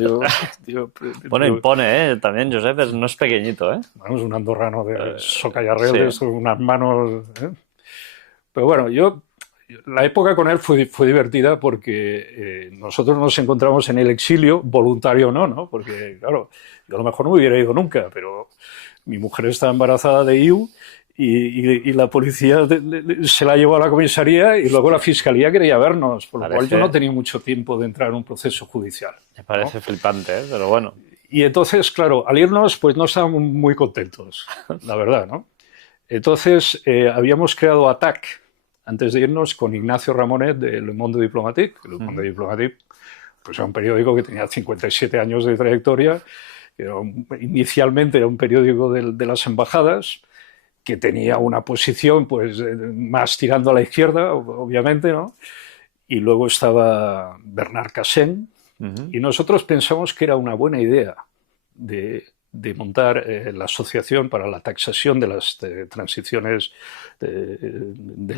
Bueno, impone, también Josep no es pequeñito, Bueno, es un andorrano de socallarreles, con unas manos. Pero bueno, la época con él fue divertida porque nosotros nos encontramos en el exilio, voluntario o no, ¿no? Porque, claro, yo a lo mejor no me hubiera ido nunca, pero mi mujer estaba embarazada de Iu y la policía se la llevó a la comisaría y luego la fiscalía quería vernos, por lo cual yo no tenía mucho tiempo de entrar en un proceso judicial. Me parece flipante, pero bueno. Y entonces, claro, al irnos, pues no estábamos muy contentos, la verdad, ¿no? Entonces, habíamos creado ATAC antes de irnos con Ignacio Ramonet de Le Monde Diplomatique. Le Monde Diplomatique, pues era un periódico que tenía 57 años de trayectoria. Inicialmente era un periódico de las embajadas, que tenía una posición pues más tirando a la izquierda, obviamente, ¿no? Y luego estaba Bernard Cassen, y nosotros pensamos que era una buena idea de montar la Asociación para la Taxación de las transiciones de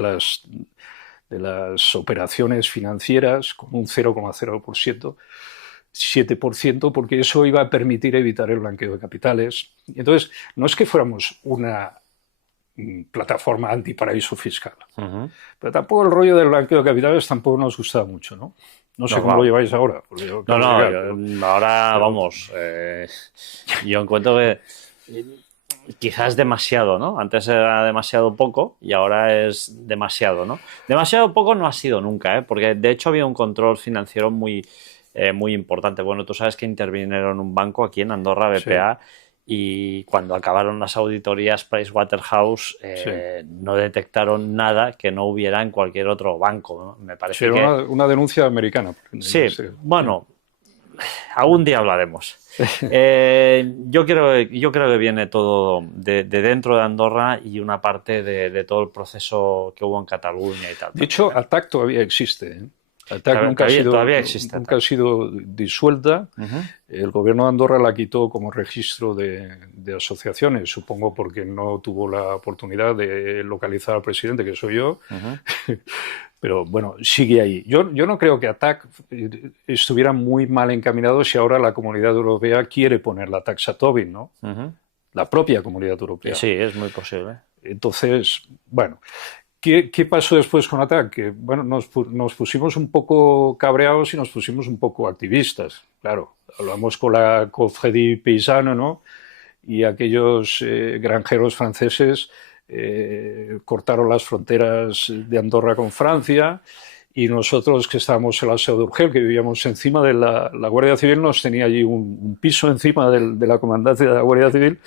las operaciones financieras con un 0,0%, 7%, porque eso iba a permitir evitar el blanqueo de capitales. Y entonces, no es que fuéramos una plataforma antiparaíso fiscal, pero tampoco el rollo del blanqueo de capitales tampoco nos gustaba mucho, ¿no? No sé cómo lo lleváis ahora. Ahora vamos. Yo encuentro que quizás demasiado, ¿no? Antes era demasiado poco y ahora es demasiado, ¿no? Demasiado poco no ha sido nunca, porque de hecho había un control financiero muy importante. Bueno, tú sabes que intervinieron un banco aquí en Andorra, BPA, y cuando acabaron las auditorías Pricewaterhouse no detectaron nada que no hubiera en cualquier otro banco, ¿no? Me parece que era una denuncia americana. Sí, bueno, algún día hablaremos. Yo creo que viene todo de dentro de Andorra y una parte de todo el proceso que hubo en Cataluña y tal. De hecho, ATAC todavía existe, ATAC nunca ha sido disuelta. El gobierno de Andorra la quitó como registro de asociaciones, supongo porque no tuvo la oportunidad de localizar al presidente, que soy yo. Pero bueno, sigue ahí. Yo no creo que ATAC estuviera muy mal encaminado si ahora la Comunidad Europea quiere poner la taxa Tobin, ¿no? La propia Comunidad Europea. Sí, es muy posible. Entonces, bueno, ¿qué pasó después con ATAC? Que, bueno, nos pusimos un poco cabreados y nos pusimos un poco activistas. Claro, hablamos con la Confrérie Paysanne, ¿no? Y aquellos granjeros franceses cortaron las fronteras de Andorra con Francia, y nosotros que estábamos en la Seu d'Urgell, que vivíamos encima de la Guardia Civil, nos tenía allí un piso encima de la comandancia de la Guardia Civil,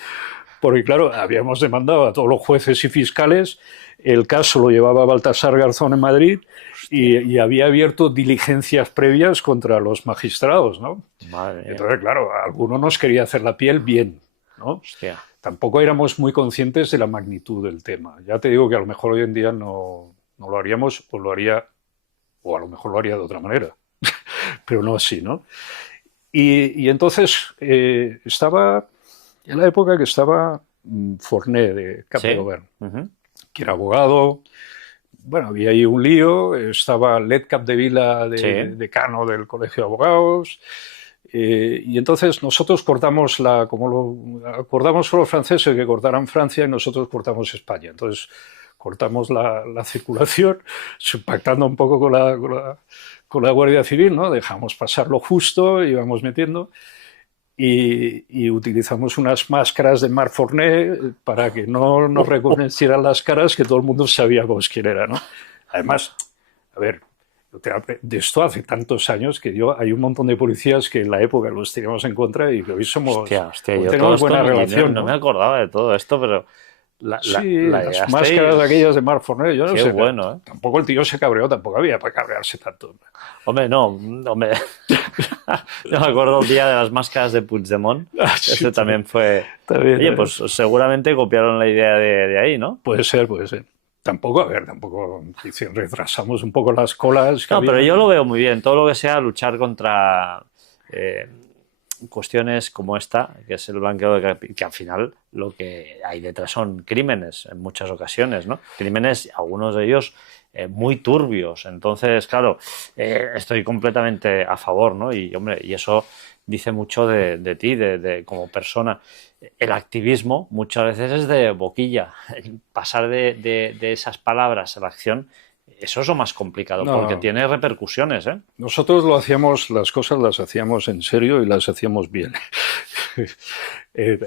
porque claro, habíamos demandado a todos los jueces y fiscales, el caso lo llevaba Baltasar Garzón en Madrid y había abierto diligencias previas contra los magistrados, ¿no? Madre mía. Entonces, claro, alguno nos quería hacer la piel bien, ¿no? Hostia. Tampoco éramos muy conscientes de la magnitud del tema. Ya te digo que a lo mejor hoy en día no lo haríamos, o lo haría, o a lo mejor lo haría de otra manera, pero no así, ¿no? Y entonces estaba en la época que estaba Forné de Cap de Govern, que era abogado. Bueno, había ahí un lío, estaba Led Capdevila decano del Colegio de Abogados. Y entonces nosotros cortamos como lo acordamos con los franceses que cortaran Francia, y nosotros cortamos España. Entonces cortamos la circulación, pactando un poco con la Guardia Civil, ¿no? Dejamos pasar lo justo, íbamos metiendo, y utilizamos unas máscaras de Marc Forné para que no nos reconocieran las caras, que todo el mundo sabía quién era, ¿no? Además, a ver, De esto hace tantos años que hay un montón de policías que en la época los teníamos en contra y que hoy Hostia, hoy yo todo tenemos esto buena relación, no me ¿no? acordaba de todo esto, pero Sí, la las máscaras llegasteis. aquellas de Mark Fornell, yo no Qué sé, bueno, ¿eh? tampoco el tío se cabreó, tampoco había para cabrearse tanto. Hombre, no, hombre. Yo me acuerdo el día de las máscaras de Puigdemont. Sí, Ese también fue. Oye, también. pues seguramente copiaron la idea de ahí, ¿no? Puede ser, puede ser. Tampoco, a ver, tampoco si retrasamos un poco las colas que No, pero había. yo lo veo muy bien. Todo lo que sea luchar contra eh, cuestiones como esta, que es el blanqueo de que al final lo que hay detrás son crímenes en muchas ocasiones, ¿no? Crímenes, algunos de ellos muy turbios. Entonces, claro, estoy completamente a favor, ¿no? Y, hombre, y eso dice mucho de ti, como persona. El activismo muchas veces es de boquilla. Pasar de esas palabras a la acción, eso es lo más complicado, porque No, tiene repercusiones, ¿eh? nosotros lo hacíamos, las cosas las hacíamos en serio y las hacíamos bien.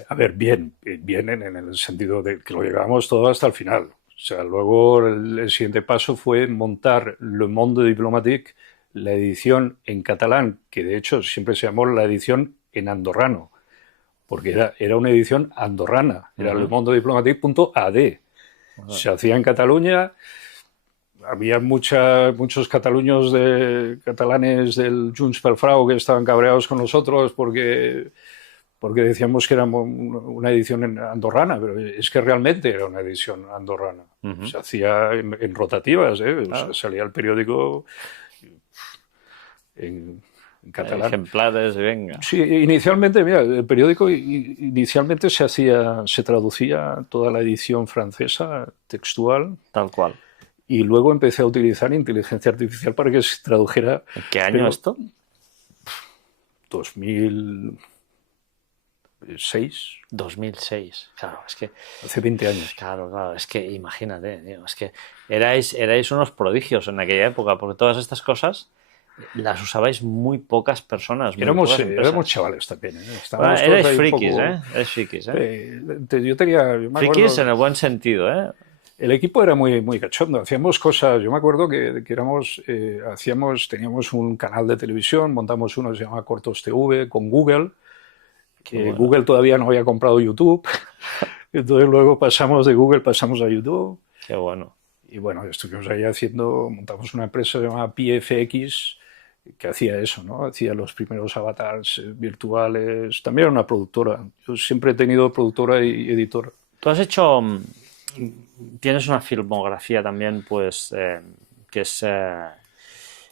A ver, bien en el sentido de que lo llevábamos todo hasta el final. O sea, luego el siguiente paso fue montar Le Monde Diplomatique, la edición en catalán, que de hecho siempre se llamó la edición en andorrano, porque era una edición andorrana, era Le Monde Diplomatique.ad. Se hacía en Cataluña, había muchos catalanes del Junts pel Frau que estaban cabreados con nosotros porque decíamos que era una edición andorrana, pero es que realmente era una edición andorrana. Se hacía en rotativas, ¿eh? O sea, salía el periódico en catalán. Ejemplares, venga. Sí, inicialmente, mira, el periódico inicialmente se traducía toda la edición francesa textual. Tal cual. Y luego empecé a utilizar inteligencia artificial para que se tradujera. ¿En qué año esto? 2006. 2006. Claro, es que. Hace 20 años. Claro, es que imagínate, tío, es que erais unos prodigios en aquella época, porque todas estas cosas las usabais muy pocas personas. Éramos chavales también, ¿eh? Bueno, erais frikis, ¿eh? Erais frikis, ¿eh? Yo me frikis acuerdo, en el buen sentido, ¿eh? el equipo era muy cachondo, hacíamos cosas, yo me acuerdo que teníamos un canal de televisión, montamos uno que se llama Cortos TV con Google, que bueno. Google todavía no había comprado YouTube, entonces luego pasamos de Google, pasamos a YouTube. Qué bueno. Y bueno, estuvimos ahí montamos una empresa llamada PFX, que hacía eso, ¿no? Hacía los primeros avatars virtuales, también era una productora, yo siempre he tenido productora y editora. Tú tienes una filmografía también, pues, que es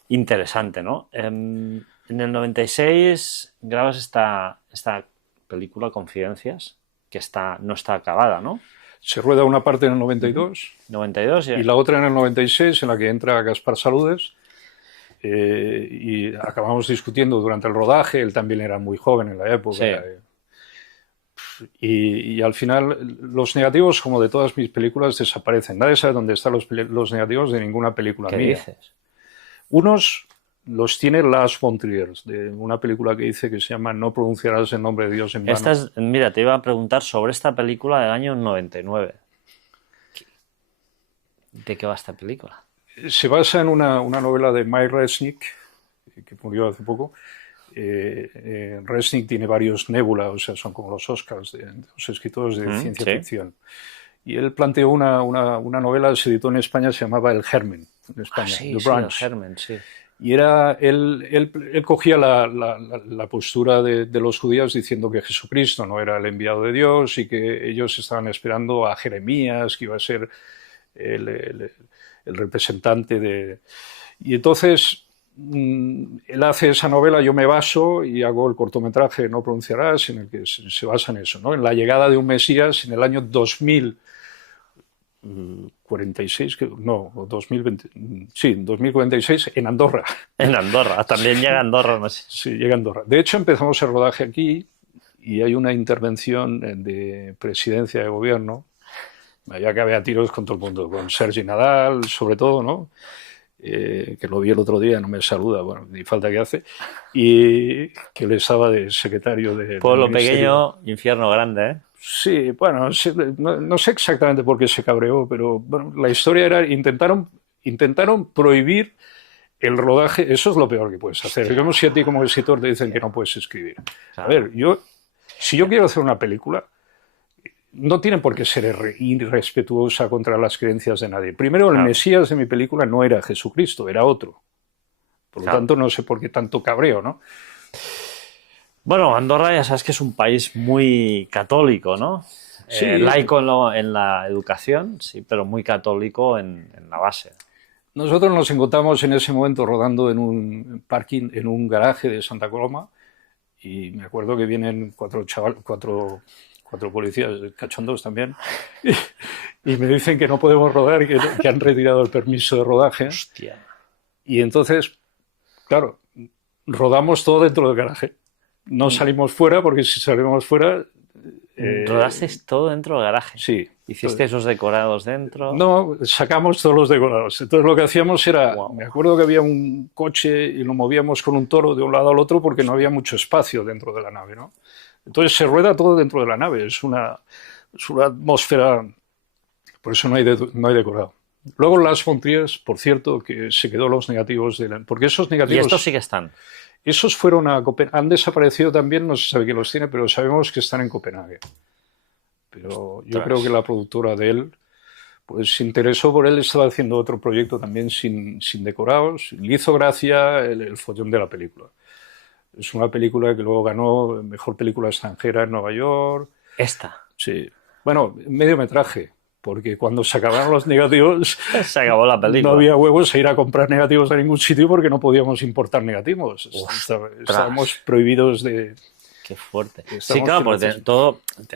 interesante, ¿no? En el 96 grabas esta película, Confidencias, que no está acabada, ¿no? Se rueda una parte en el 92, 92 y la otra en el 96, en la que entra Gaspar Saludes, y acabamos discutiendo durante el rodaje, él también era muy joven en la época. Sí. Y al final los negativos, como de todas mis películas, desaparecen. Nadie sabe dónde están los negativos de ninguna película mía. ¿Qué dices? Unos los tiene Lars von Trier, de una película que dice que se llama No pronunciarás el nombre de Dios en vano. Mira, te iba a preguntar sobre esta película del año 99. ¿De qué va esta película? Se basa en una novela de Mike Resnick, que murió hace poco. Resnick tiene varios Nebula, o sea, son como los Oscars de los escritores de ciencia ficción. Y él planteó una novela, se editó en España, se llamaba El Germen, en España, The Branch. El Germen, sí. Y él cogía la postura de los judíos diciendo que Jesucristo no era el enviado de Dios y que ellos estaban esperando a Jeremías, que iba a ser el representante de... Y entonces él hace esa novela, yo me baso y hago el cortometraje No pronunciarás, en el que se basa en eso, ¿no? En la llegada de un Mesías en el año 2046, no, 2020, sí, 2046 en Andorra. En Andorra, también llega a Andorra, no sé. Sí, llega a Andorra. De hecho, empezamos el rodaje aquí y hay una intervención de presidencia de gobierno, ya que había tiros con todo el mundo, con Sergi Nadal, sobre todo, ¿no? Que lo vi el otro día, no me saluda, bueno, ni falta que hace, y que él estaba de secretario de... Pueblo pequeño, infierno grande, ¿eh? Sí, bueno, no sé exactamente por qué se cabreó, pero bueno, la historia era, intentaron prohibir el rodaje, eso es lo peor que puedes hacer. Es como si a ti como escritor te dicen que no puedes escribir. A ver, si yo quiero hacer una película, no tiene por qué ser irrespetuosa contra las creencias de nadie. Primero, el Mesías de mi película no era Jesucristo, era otro. Por lo tanto, no sé por qué tanto cabreo, ¿no? Bueno, Andorra ya sabes que es un país muy católico, ¿no? Sí. Laico en la educación, sí, pero muy católico en la base. Nosotros nos encontramos en ese momento rodando en un parking, en un garaje de Santa Coloma, y me acuerdo que vienen cuatro policías cachondos también, y me dicen que no podemos rodar, que han retirado el permiso de rodaje. Hostia. Y entonces, claro, rodamos todo dentro del garaje. No salimos fuera, porque si salimos fuera... ¿Rodasteis todo dentro del garaje? Sí. ¿Hiciste esos decorados dentro? No, sacamos todos los decorados. Entonces lo que hacíamos era, me acuerdo que había un coche y lo movíamos con un toro de un lado al otro porque no había mucho espacio dentro de la nave, ¿no? Entonces se rueda todo dentro de la nave. Es una atmósfera, por eso no hay decorado. Luego Las Fontriers, por cierto, que se quedó los negativos porque esos negativos... ¿Y estos sí que están? Esos fueron a Copenhague. Han desaparecido también, no se sabe quién los tiene, pero sabemos que están en Copenhague. Pero yo creo que la productora de él pues se interesó por él, estaba haciendo otro proyecto también sin decorados. Le hizo gracia el follón de la película. Es una película que luego ganó Mejor Película Extranjera en Nueva York. ¿Esta? Sí. Bueno, mediometraje, porque cuando se acabaron los negativos... Se acabó la película. No había huevos a ir a comprar negativos a ningún sitio porque no podíamos importar negativos. Estábamos prohibidos de... Qué fuerte. Sí, claro, porque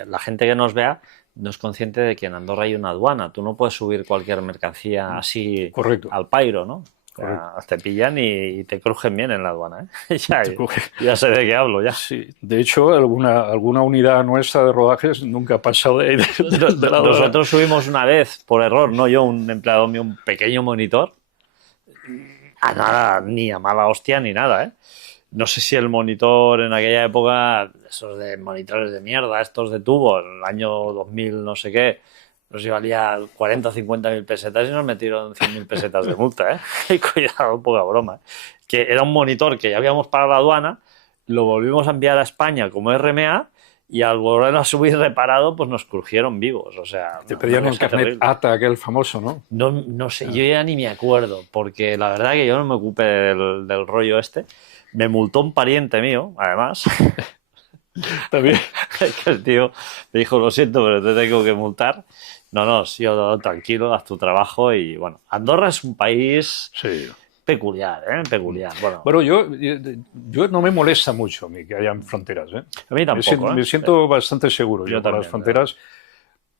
la gente que nos vea no es consciente de que en Andorra hay una aduana. Tú no puedes subir cualquier mercancía así al pairo, ¿no? O sea, te pillan y te crujen bien en la aduana, ¿eh? Ya sé de qué hablo, ya. Sí. De hecho, alguna unidad nuestra de rodajes nunca ha pasado de la aduana. Nosotros subimos una vez, por error, no yo, un empleado mío, un pequeño monitor, a nada, ni a mala hostia, ni nada, ¿eh? No sé si el monitor en aquella época, esos de monitores de mierda, estos de tubo, en el año 2000 no sé qué, nos valía 40 o 50 mil pesetas y nos metieron 100.000 pesetas de multa, ¿eh? Y cuidado, poca broma, ¿eh? Que era un monitor que ya habíamos pagado la aduana, lo volvimos a enviar a España como RMA y al volverlo a subir reparado, pues nos crujieron vivos, o sea... Te pedían el carnet ATA, aquel famoso, ¿no? No sé, yo ya ni me acuerdo, porque la verdad que yo no me ocupé del rollo este. Me multó un pariente mío, además. También. Que el tío me dijo, lo siento, pero te tengo que multar. No, sí, tranquilo, haz tu trabajo. Y bueno, Andorra es un país peculiar, ¿eh? Peculiar. Bueno, yo no me molesta mucho a mí que hayan fronteras, ¿eh? A mí tampoco. Me siento bastante seguro yo también, las fronteras,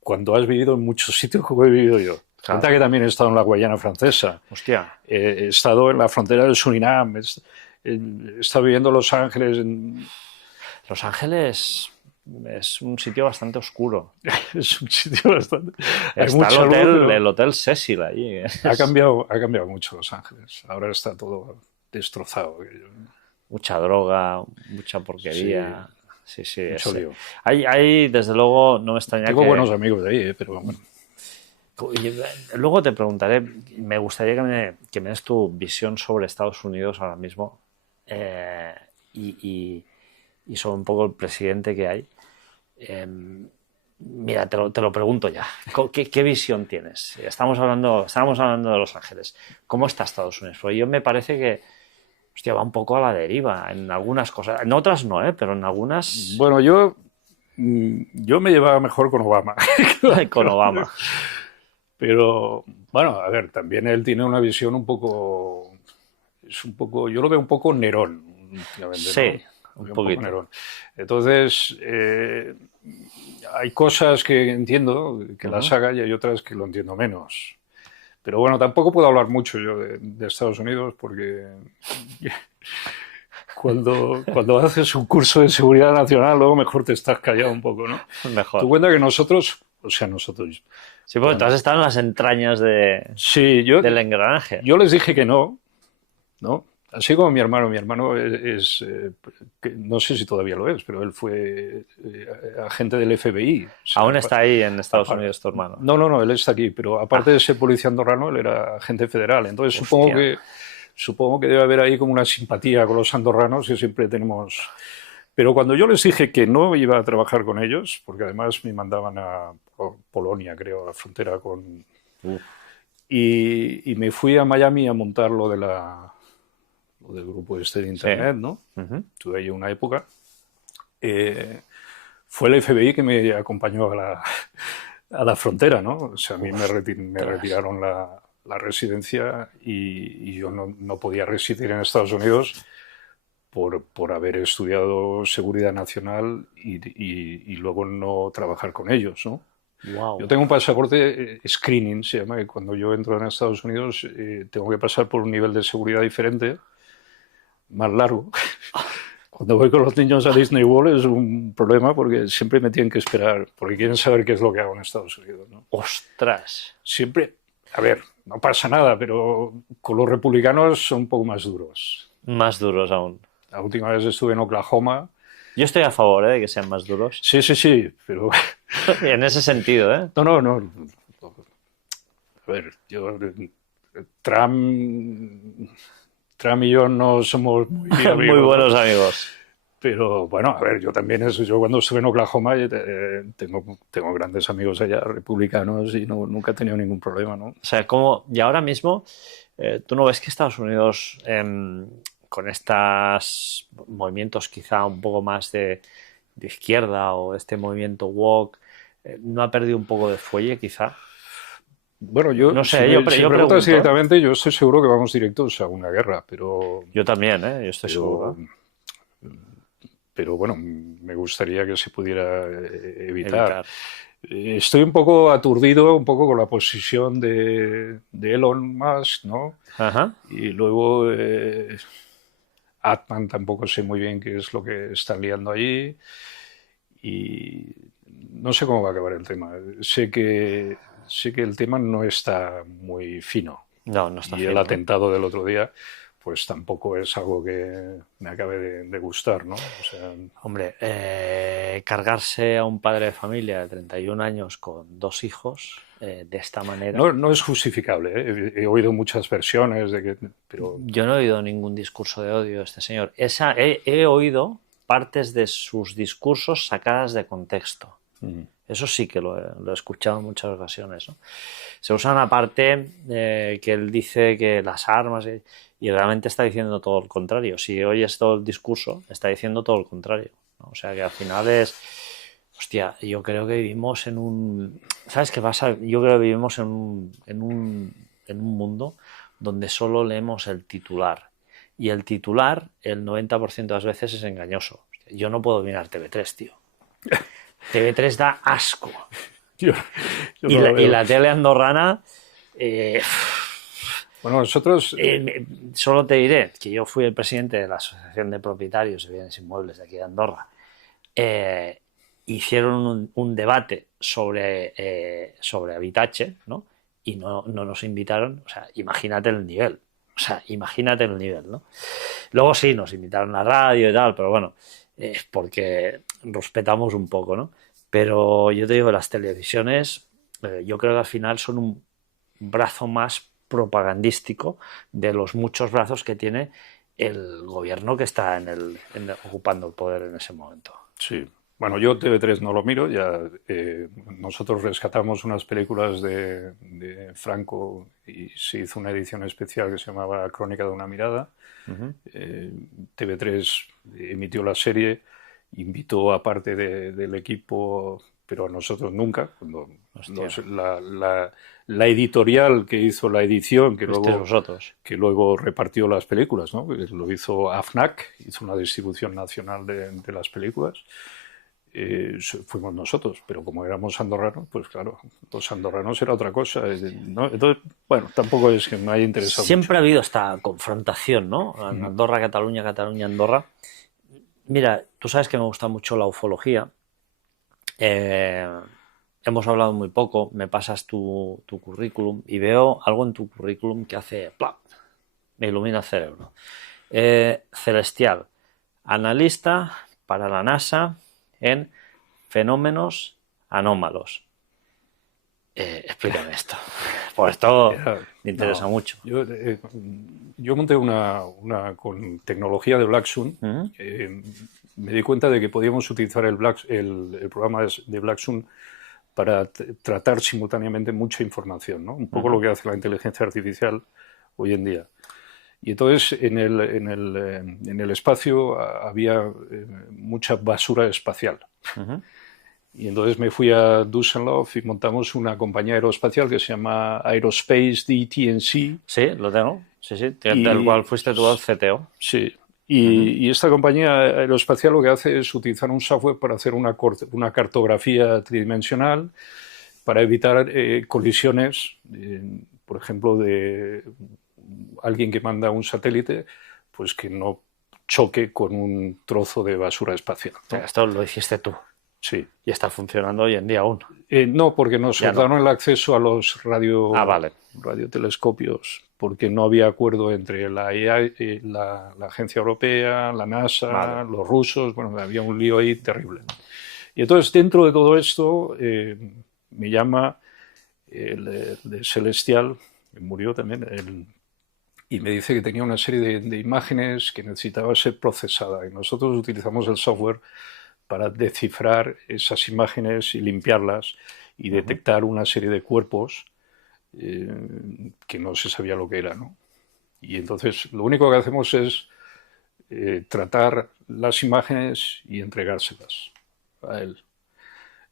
cuando has vivido en muchos sitios como he vivido yo. Claro. Cuenta que también he estado en la Guayana Francesa. Hostia. He estado en la frontera del Surinam. He estado viviendo en Los Ángeles. Los Ángeles es un sitio bastante oscuro. Es un sitio bastante... Está el hotel Cecil ahí. Ha cambiado mucho Los Ángeles. Ahora está todo destrozado. Mucha droga, mucha porquería. Sí. Mucho lío. Ahí, desde luego, no me extraña Tengo buenos amigos de ahí, pero bueno. Luego te preguntaré, me gustaría que me des tu visión sobre Estados Unidos ahora mismo y sobre un poco el presidente que hay. Mira, te lo pregunto ya. ¿Qué visión tienes? Estábamos hablando de Los Ángeles. ¿Cómo está Estados Unidos? Porque yo me parece que va un poco a la deriva en algunas cosas. En otras no, pero en algunas... Bueno, yo me llevaba mejor con Obama. Con Obama. Pero, bueno, a ver, también él tiene una visión yo lo veo un poco Nerón. Sí, ¿no? un poquito. Nerón. Entonces, hay cosas que entiendo que las haga y hay otras que lo entiendo menos. Pero bueno, tampoco puedo hablar mucho yo de Estados Unidos porque cuando haces un curso de seguridad nacional, luego mejor te estás callado un poco, ¿no? Mejor. Tú cuenta que nosotros... Sí, porque tú has estado en las entrañas del engranaje. Yo les dije que no. Así como mi hermano. Mi hermano no sé si todavía lo es, pero él fue agente del FBI. ¿Aún está ahí en Estados Unidos tu hermano? No, él está aquí, pero aparte de ser policía andorrano, él era agente federal. Entonces supongo que supongo que debe haber ahí como una simpatía con los andorranos que siempre tenemos. Pero cuando yo les dije que no iba a trabajar con ellos, porque además me mandaban a Polonia, creo, a la frontera con... Uf. Y me fui a Miami a montar lo del grupo este de Sí. Internet, ¿no? Ujú. Tuve ahí una época. Fue el FBI que me acompañó a la frontera, ¿no? O sea, a mí me retiraron la residencia y yo no podía residir en Estados Unidos por haber estudiado seguridad nacional y luego no trabajar con ellos, ¿no? Wow. Yo tengo un pasaporte screening, se llama, que cuando yo entro en Estados Unidos tengo que pasar por un nivel de seguridad diferente, más largo. Cuando voy con los niños a Disney World es un problema porque siempre me tienen que esperar, porque quieren saber qué es lo que hago en Estados Unidos, ¿no? Ostras. Siempre, a ver, no pasa nada, pero con los republicanos son un poco más duros. Más duros aún. La última vez estuve en Oklahoma. Yo estoy a favor, de que sean más duros. Sí, pero... En ese sentido, ¿eh? No. A ver, Trump y yo no somos muy amigos, Muy buenos amigos. pero bueno, a ver, yo también yo cuando estuve en Oklahoma tengo grandes amigos allá, republicanos, y nunca he tenido ningún problema, ¿no? O sea, y ahora mismo, ¿tú no ves que Estados Unidos, con estos movimientos quizá un poco más de izquierda o este movimiento woke, no ha perdido un poco de fuelle quizá? Bueno, yo, No sé, si yo preguntas pregunto, ¿eh? directamente, yo estoy seguro que vamos directos a una guerra, pero Yo también, yo estoy seguro. Pero bueno, me gustaría que se pudiera evitar. Evitar. Estoy un poco aturdido, un poco con la posición de Elon Musk, ¿no? Ajá. Y luego Atman tampoco sé muy bien qué es lo que están liando allí. Y no sé cómo va a acabar el tema. Sé que el tema no está muy fino. No, no está Y el fino, ¿no? atentado del otro día, pues tampoco es algo que me acabe de gustar, ¿no? O sea, Hombre, cargarse a un padre de familia de 31 años con 2 hijos de esta manera. no es justificable, ¿eh? He oído muchas versiones pero Yo no he oído ningún discurso de odio de este señor. He oído partes de sus discursos sacadas de contexto. Eso sí que lo he escuchado en muchas ocasiones, ¿no? Se usa una parte que él dice que las armas y realmente está diciendo todo lo contrario. Si oyes todo el discurso, está diciendo todo lo contrario, ¿no? O sea que al final es... Hostia, yo creo que vivimos en un... ¿Sabes qué pasa? Yo creo que vivimos en un mundo donde solo leemos el titular. Y el titular, el 90% de las veces es engañoso. Yo no puedo mirar TV3, tío. TV3 da asco. yo Y no lo veo. la tele andorrana... Bueno, nosotros... solo te diré que yo fui el presidente de la Asociación de Propietarios de Bienes Inmuebles de aquí de Andorra. Hicieron un debate sobre Habitache, ¿no? Y no nos invitaron. O sea, imagínate el nivel. O sea, imagínate el nivel, ¿no? Luego sí, nos invitaron a la radio y tal, pero bueno, porque respetamos un poco, ¿no? Pero yo te digo, las televisiones, yo creo que al final son un brazo más propagandístico de los muchos brazos que tiene el gobierno que está ocupando el poder en ese momento. Sí. Bueno, yo TV3 no lo miro, ya nosotros rescatamos unas películas de Franco y se hizo una edición especial que se llamaba Crónica de una mirada. TV3 emitió la serie, invitó a parte del equipo, pero a nosotros nunca. La editorial que hizo la edición, que luego repartió las películas, ¿no? Lo hizo AFNAC, hizo una distribución nacional de las películas. Fuimos nosotros, pero como éramos andorranos, pues claro, los andorranos era otra cosa, ¿no? Entonces, bueno, tampoco es que me haya interesado Siempre mucho. ha habido esta confrontación, ¿no? Andorra, Cataluña, Cataluña, Andorra. Mira, tú sabes que me gusta mucho la ufología. Hemos hablado muy poco, me pasas tu currículum y veo algo en tu currículum que hace ¡plap! Me ilumina el cerebro. Celestial, analista para la NASA en fenómenos anómalos. Explícame esto. Pues esto Era- me interesa no, mucho. yo monté una con tecnología de Blacksun. ¿Mm? Me di cuenta de que podíamos utilizar el programa de Blacksun para tratar simultáneamente mucha información, ¿no? Un poco lo que hace la inteligencia artificial hoy en día. Y entonces en el espacio había mucha basura espacial. Ujú. Y entonces me fui a Düsseldorf y montamos una compañía aeroespacial que se llama Aerospace DT&C. Sí, lo tengo. Sí, sí, del cual Y fuiste tú el CTO. sí, Ujú. y esta compañía aeroespacial lo que hace es utilizar un software para hacer una cartografía tridimensional para evitar colisiones, por ejemplo, de alguien que manda un satélite, pues que no choque con un trozo de basura espacial, O sea, ¿no? esto lo hiciste tú Sí. y está funcionando hoy en día aún. No, porque nos Ya no. daron el acceso a los Ah, vale. radiotelescopios, porque no había acuerdo entre la EA, la Agencia Europea, la NASA, Vale. los rusos. Bueno, había un lío ahí terrible. Y entonces, dentro de todo esto, me llama el de Celestial, que murió también, y me dice que tenía una serie de imágenes que necesitaba ser procesada. Y nosotros utilizamos el software para descifrar esas imágenes y limpiarlas y Ujú. detectar una serie de cuerpos que no se sabía lo que era, ¿no? Y entonces lo único que hacemos es tratar las imágenes y entregárselas a él.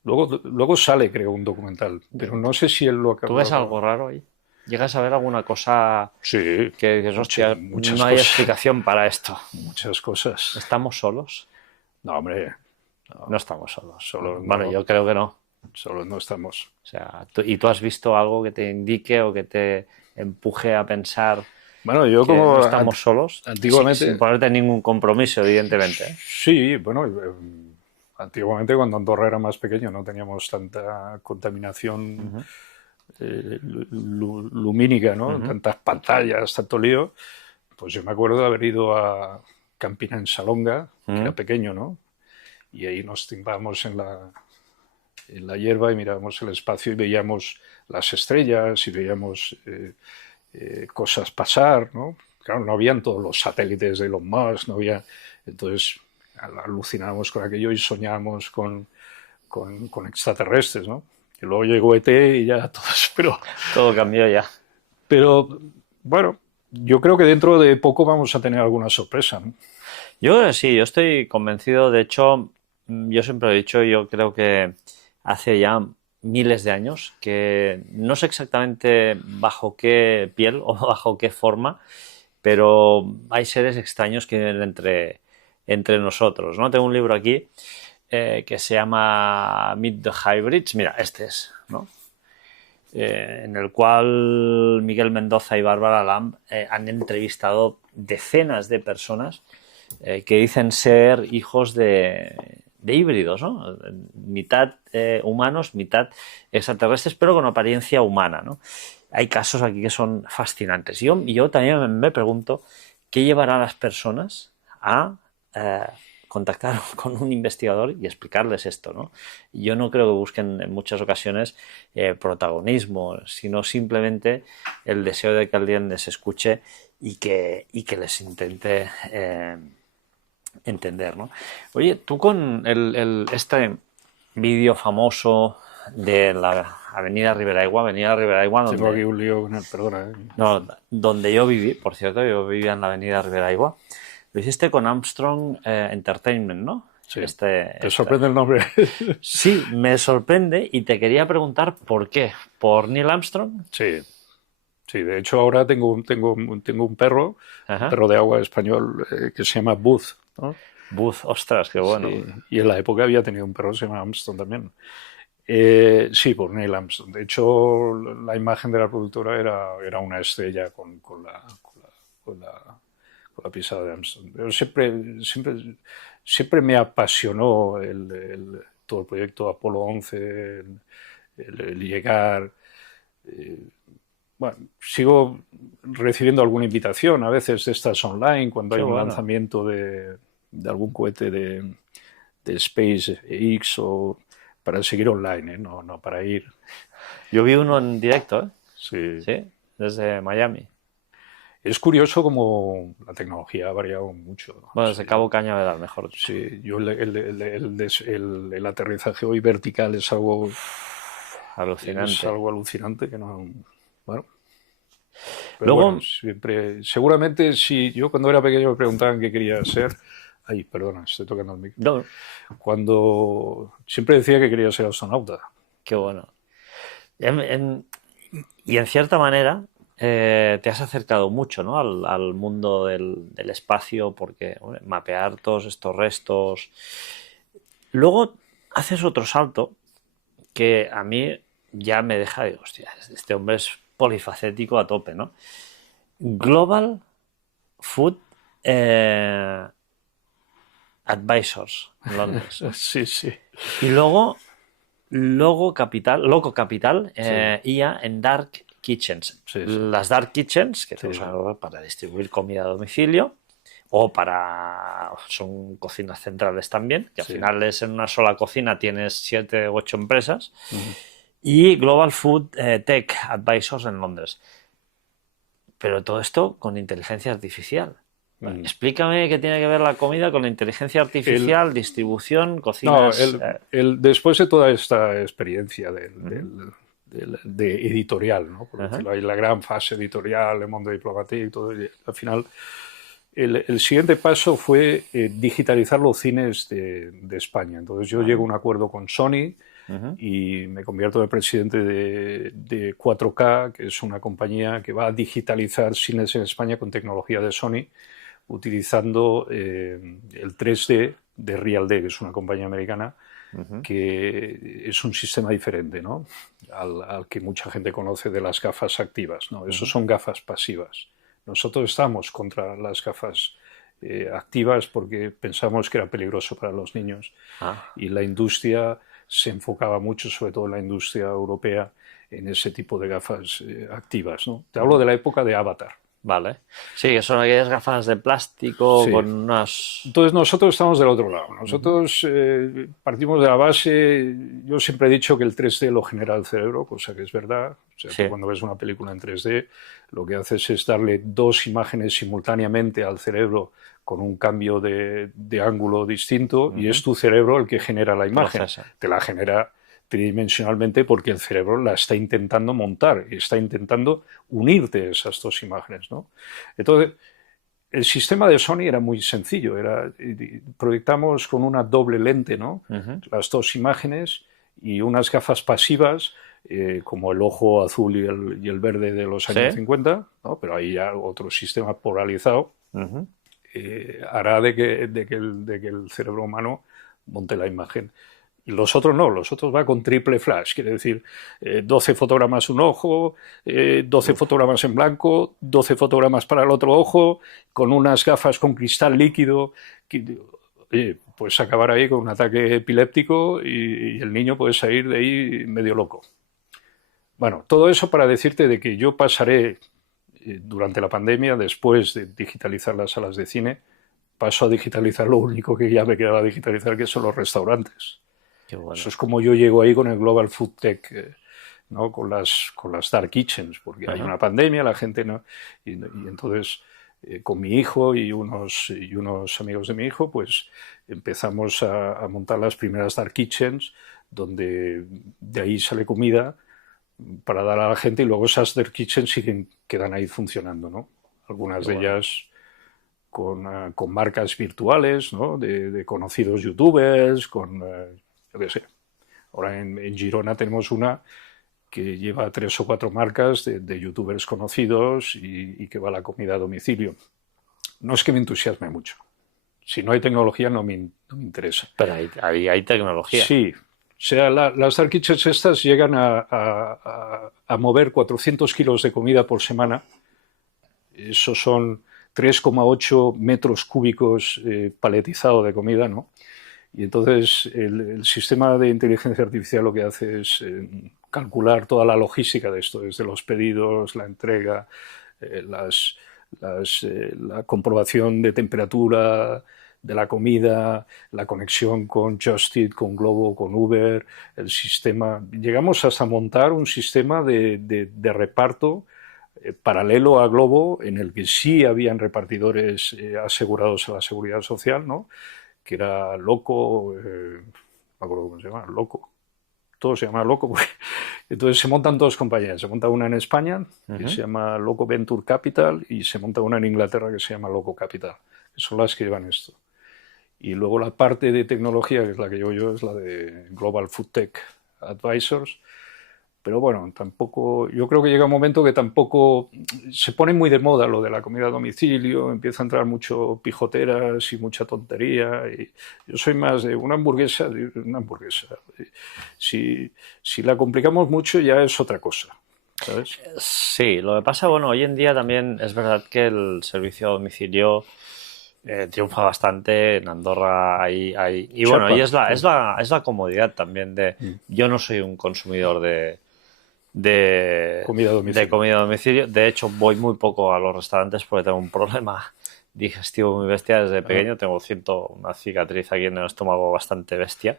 Luego sale, creo, un documental, pero no sé si él lo ¿Tú acaba. ves algo raro ahí? ¿Llegas a ver alguna cosa Sí, que dices, hostia, muchas no hay cosas. explicación para esto? Muchas cosas. ¿Estamos solos? No, hombre, No no, estamos solos. solo Bueno, no, yo creo que no. solo no estamos. O sea, ¿y tú has visto algo que te indique o que te empuje a pensar Bueno, yo que no como estamos solos? Sin antiguamente, ponerte ningún compromiso, evidentemente, ¿eh? sí, bueno, antiguamente cuando Andorra era más pequeño no teníamos tanta contaminación Ujú, lumínica, ¿no? ujú. Tantas pantallas, tanto lío. Pues yo me acuerdo de haber ido a Campina en Salonga, que era Mm. pequeño, ¿no? Y ahí nos timbábamos en la hierba y mirábamos el espacio y veíamos las estrellas y veíamos cosas pasar, ¿no? Claro, no habían todos los satélites de Elon Musk, no había. Entonces alucinábamos con aquello y soñábamos con extraterrestres, ¿no? Y luego llegó ET y ya todos. Todo cambió ya. Pero bueno, yo creo que dentro de poco vamos a tener alguna sorpresa, ¿no? Yo creo que sí, yo estoy convencido. De hecho, yo siempre he dicho, yo creo que hace ya miles de años, que no sé exactamente bajo qué piel o bajo qué forma, pero hay seres extraños que viven entre nosotros, ¿no? Tengo un libro aquí que se llama Meet the Hybrids. Mira, este es, ¿no? En el cual Miguel Mendoza y Bárbara Lamb han entrevistado decenas de personas que dicen ser hijos de híbridos, ¿no? Mitad humanos, mitad extraterrestres, pero con apariencia humana, ¿no? Hay casos aquí que son fascinantes. Yo también me pregunto qué llevará a las personas a contactar con un investigador y explicarles esto, ¿no? Yo no creo que busquen en muchas ocasiones protagonismo, sino simplemente el deseo de que alguien les escuche y que les intente entender, ¿no? Oye, tú con este vídeo famoso de la Avenida Riberaigua, Tengo aquí donde, un lío con él, perdona. no, donde yo viví, por cierto, yo vivía en la Avenida Riberaigua, lo hiciste con Armstrong Entertainment, ¿no? Sí, ¿te sorprende el nombre? Sí, me sorprende y te quería preguntar por qué. ¿Por Neil Armstrong? Sí, sí, de hecho ahora tengo un Ajá. perro de agua español que se llama Buzz, ¿no? Buzz, ostras, qué bueno. Sí, y en la época había tenido un perro que se llama Armstrong también. Sí, por Neil Armstrong. De hecho, la imagen de la productora era una estrella con la pisada de Armstrong. Pero siempre me apasionó todo el proyecto Apolo 11, el llegar. eh, bueno, sigo recibiendo alguna invitación a veces de estas online cuando Qué hay un bueno. lanzamiento de algún cohete de SpaceX para seguir online, ¿eh? No para ir. Yo vi uno en directo, ¿eh? Sí. Sí, desde Miami. Es curioso como la tecnología ha variado mucho, ¿no? Bueno, O desde sea, Cabo Cañaveral, mejor dicho. sí, yo el aterrizaje hoy vertical es algo Alucinante. alucinante que no. Bueno, pero bueno, Luego, siempre, seguramente si yo cuando era pequeño me preguntaban qué quería ser. Ay, perdona, estoy tocando el micro. no, Cuando siempre decía que quería ser astronauta. qué bueno. Y en cierta manera te has acercado mucho, ¿no? al mundo del espacio porque hombre, mapear todos estos restos. Luego haces otro salto que a mí ya me deja de, hostia, este hombre es polifacético a tope, ¿no? Global Food Advisors en Londres. Sí, sí. Y luego Loco Capital, Sí. IA en Dark Kitchens. Sí, sí. Las Dark Kitchens, que Sí. son para distribuir comida a domicilio, o son cocinas centrales también, que al Sí. final es en una sola cocina tienes 7 u 8 empresas, Ujú. y Global Food Tech Advisors en Londres. Pero todo esto con inteligencia artificial. Explícame qué tiene que ver la comida con la inteligencia artificial, distribución, No, cocinas. después de toda esta experiencia de editorial, ¿no? Por decirlo, hay la gran fase editorial, el mundo diplomático y todo, y al final el siguiente paso fue digitalizar los cines de España. Entonces yo llego a un acuerdo con Sony y me convierto en presidente de 4K, que es una compañía que va a digitalizar cines en España con tecnología de Sony, utilizando el 3D de Real D, que es una compañía americana, que es un sistema diferente, ¿no? al que mucha gente conoce de las gafas activas, ¿no? Esos son gafas pasivas. Nosotros estamos contra las gafas activas porque pensamos que era peligroso para los niños. Y la industria se enfocaba mucho, sobre todo en la industria europea, en ese tipo de gafas activas, ¿no? Te hablo de la época de Avatar. Vale. Sí, que son aquellas gafas de plástico Sí. con unas... Entonces nosotros estamos del otro lado. Nosotros partimos de la base. Yo siempre he dicho que el 3D lo genera el cerebro, cosa que es verdad. O sea, Sí. tú cuando ves una película en 3D, lo que haces es darle dos imágenes simultáneamente al cerebro con un cambio de ángulo distinto y es tu cerebro el que genera la imagen. Procesa. Te la genera tridimensionalmente porque el cerebro la está intentando montar y está intentando unirte esas dos imágenes, ¿no? Entonces, el sistema de Sony era muy sencillo. Proyectamos con una doble lente, ¿no? Las dos imágenes y unas gafas pasivas, como el ojo azul y el verde de los años 50, ¿no? Pero ahí ya otro sistema polarizado hará de que el cerebro humano monte la imagen. Y los otros no, los otros va con triple flash, quiere decir 12 fotogramas un ojo, 12 fotogramas en blanco, 12 fotogramas para el otro ojo, con unas gafas con cristal líquido. Puedes acabar ahí con un ataque epiléptico y el niño puede salir de ahí medio loco. Bueno, todo eso para decirte de que yo pasaré durante la pandemia, después de digitalizar las salas de cine, paso a digitalizar lo único que ya me quedaba digitalizar, que son los restaurantes. Qué bueno. Eso es como yo llego ahí con el Global Food Tech, ¿no? con las Dark Kitchens, porque hay una pandemia, la gente no. Y entonces, con mi hijo y unos amigos de mi hijo, pues empezamos a montar las primeras Dark Kitchens, donde de ahí sale comida para dar a la gente y luego esas Dark Kitchens quedan ahí funcionando, ¿no? Algunas de ellas con marcas virtuales, ¿no? de conocidos youtubers, yo qué sé. Ahora en Girona tenemos una que lleva 3 o 4 marcas de youtubers conocidos y que va la comida a domicilio. No es que me entusiasme mucho. Si no hay tecnología no me interesa. Pero ahí hay tecnología. Sí. O sea, las Dark Kitchens estas llegan a mover 400 kilos de comida por semana. Eso son 3,8 metros cúbicos paletizado de comida, ¿no? Y entonces el sistema de inteligencia artificial lo que hace es calcular toda la logística de esto, desde los pedidos, la entrega, la comprobación de temperatura, de la comida, la conexión con Just Eat, con Glovo, con Uber, el sistema. Llegamos hasta montar un sistema de reparto paralelo a Glovo, en el que sí habían repartidores asegurados a la seguridad social, ¿no? Que era Loco, no me acuerdo cómo se llama, Loco. Todo se llama Loco. Entonces se montan dos compañías. Se monta una en España, que se llama Loco Venture Capital, y se monta una en Inglaterra que se llama Loco Capital, que son las que llevan esto. Y luego la parte de tecnología, que es la que llevo yo, es la de Global Food Tech Advisors. Pero bueno, tampoco, yo creo que llega un momento que tampoco se pone muy de moda lo de la comida a domicilio, empieza a entrar mucho pijoteras y mucha tontería. Y yo soy más de una hamburguesa. Si la complicamos mucho ya es otra cosa, ¿sabes? Sí, lo que pasa, bueno, hoy en día también es verdad que el servicio a domicilio triunfa bastante en Andorra. Y bueno, y es la comodidad también de... Yo no soy un consumidor de Comida a domicilio. de comida a domicilio. De hecho, voy muy poco a los restaurantes porque tengo un problema digestivo muy bestia desde pequeño. Tengo una cicatriz aquí en el estómago bastante bestia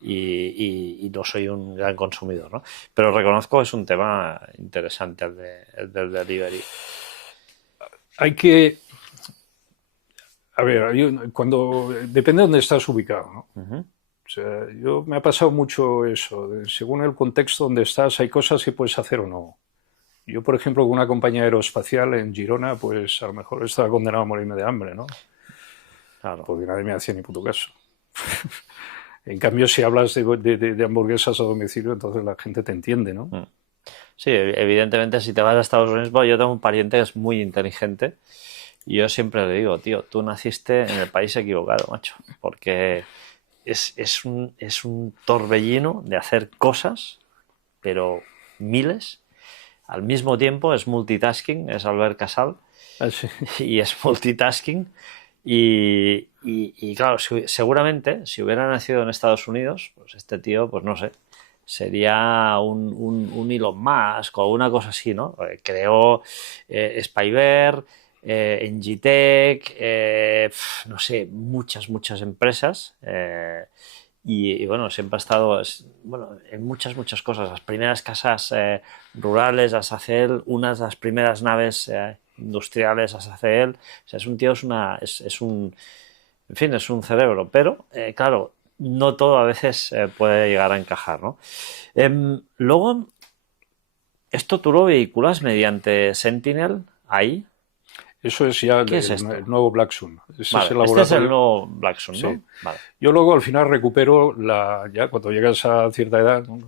y no soy un gran consumidor, ¿no? Pero reconozco que es un tema interesante el del delivery. Hay que... A ver, depende de dónde estás ubicado, ¿no? O sea, me ha pasado mucho eso. Según el contexto donde estás, hay cosas que puedes hacer o no. Yo, por ejemplo, con una compañía aeroespacial en Girona, pues a lo mejor estaba condenado a morirme de hambre, ¿no? Claro. Porque nadie me hacía ni puto caso. En cambio, si hablas de hamburguesas a domicilio, entonces la gente te entiende, ¿no? Sí, evidentemente, si te vas a Estados Unidos, bueno, yo tengo un pariente que es muy inteligente y yo siempre le digo, tío, tú naciste en el país equivocado, macho, porque es un torbellino de hacer cosas, pero miles. Al mismo tiempo es multitasking, es Albert Casal, y es multitasking. Y claro, seguramente si hubiera nacido en Estados Unidos, pues este tío, pues no sé, sería un Elon Musk o una cosa así, ¿no? Creó Spyber, Engitech, no sé, muchas empresas. Y bueno, siempre ha estado en muchas cosas. Las primeras casas rurales las hace él, unas de las primeras naves industriales las hace él. O sea, es un tío, en fin, es un cerebro, pero claro, no todo a veces puede llegar a encajar, ¿no? Luego, esto tú lo vehiculas mediante Sentinel ahí. Eso es ya el nuevo Black Sun. Este es el nuevo Black Sun, ¿no? Sí. Vale. Yo luego al final recupero ya cuando llegas a cierta edad, ¿no?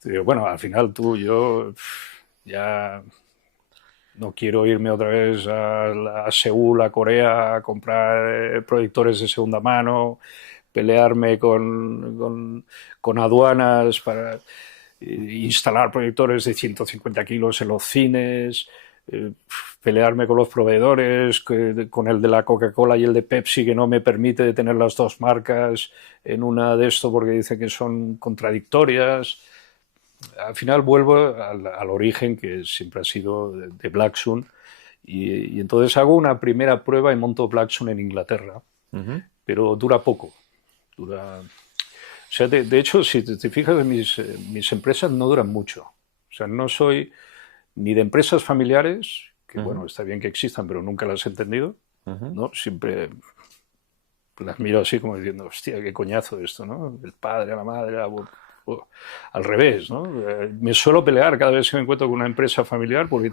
Te digo, bueno, al final yo ya no quiero irme otra vez a Seúl, a Corea, a comprar proyectores de segunda mano, pelearme con aduanas para instalar proyectores de 150 kilos en los cines, pelearme con los proveedores, con el de la Coca-Cola y el de Pepsi, que no me permite tener las dos marcas en una de esto porque dice que son contradictorias. Al final vuelvo al origen, que siempre ha sido de Black Sun, y entonces hago una primera prueba y monto Black Sun en Inglaterra, pero dura poco. O sea, de hecho, si te fijas, mis empresas no duran mucho. O sea, no soy ni de empresas familiares, que bueno, está bien que existan, pero nunca las he entendido, ¿no? Siempre las miro así como diciendo, hostia, qué coñazo esto, ¿no? El padre, la madre, al revés, ¿no? Me suelo pelear cada vez que me encuentro con una empresa familiar porque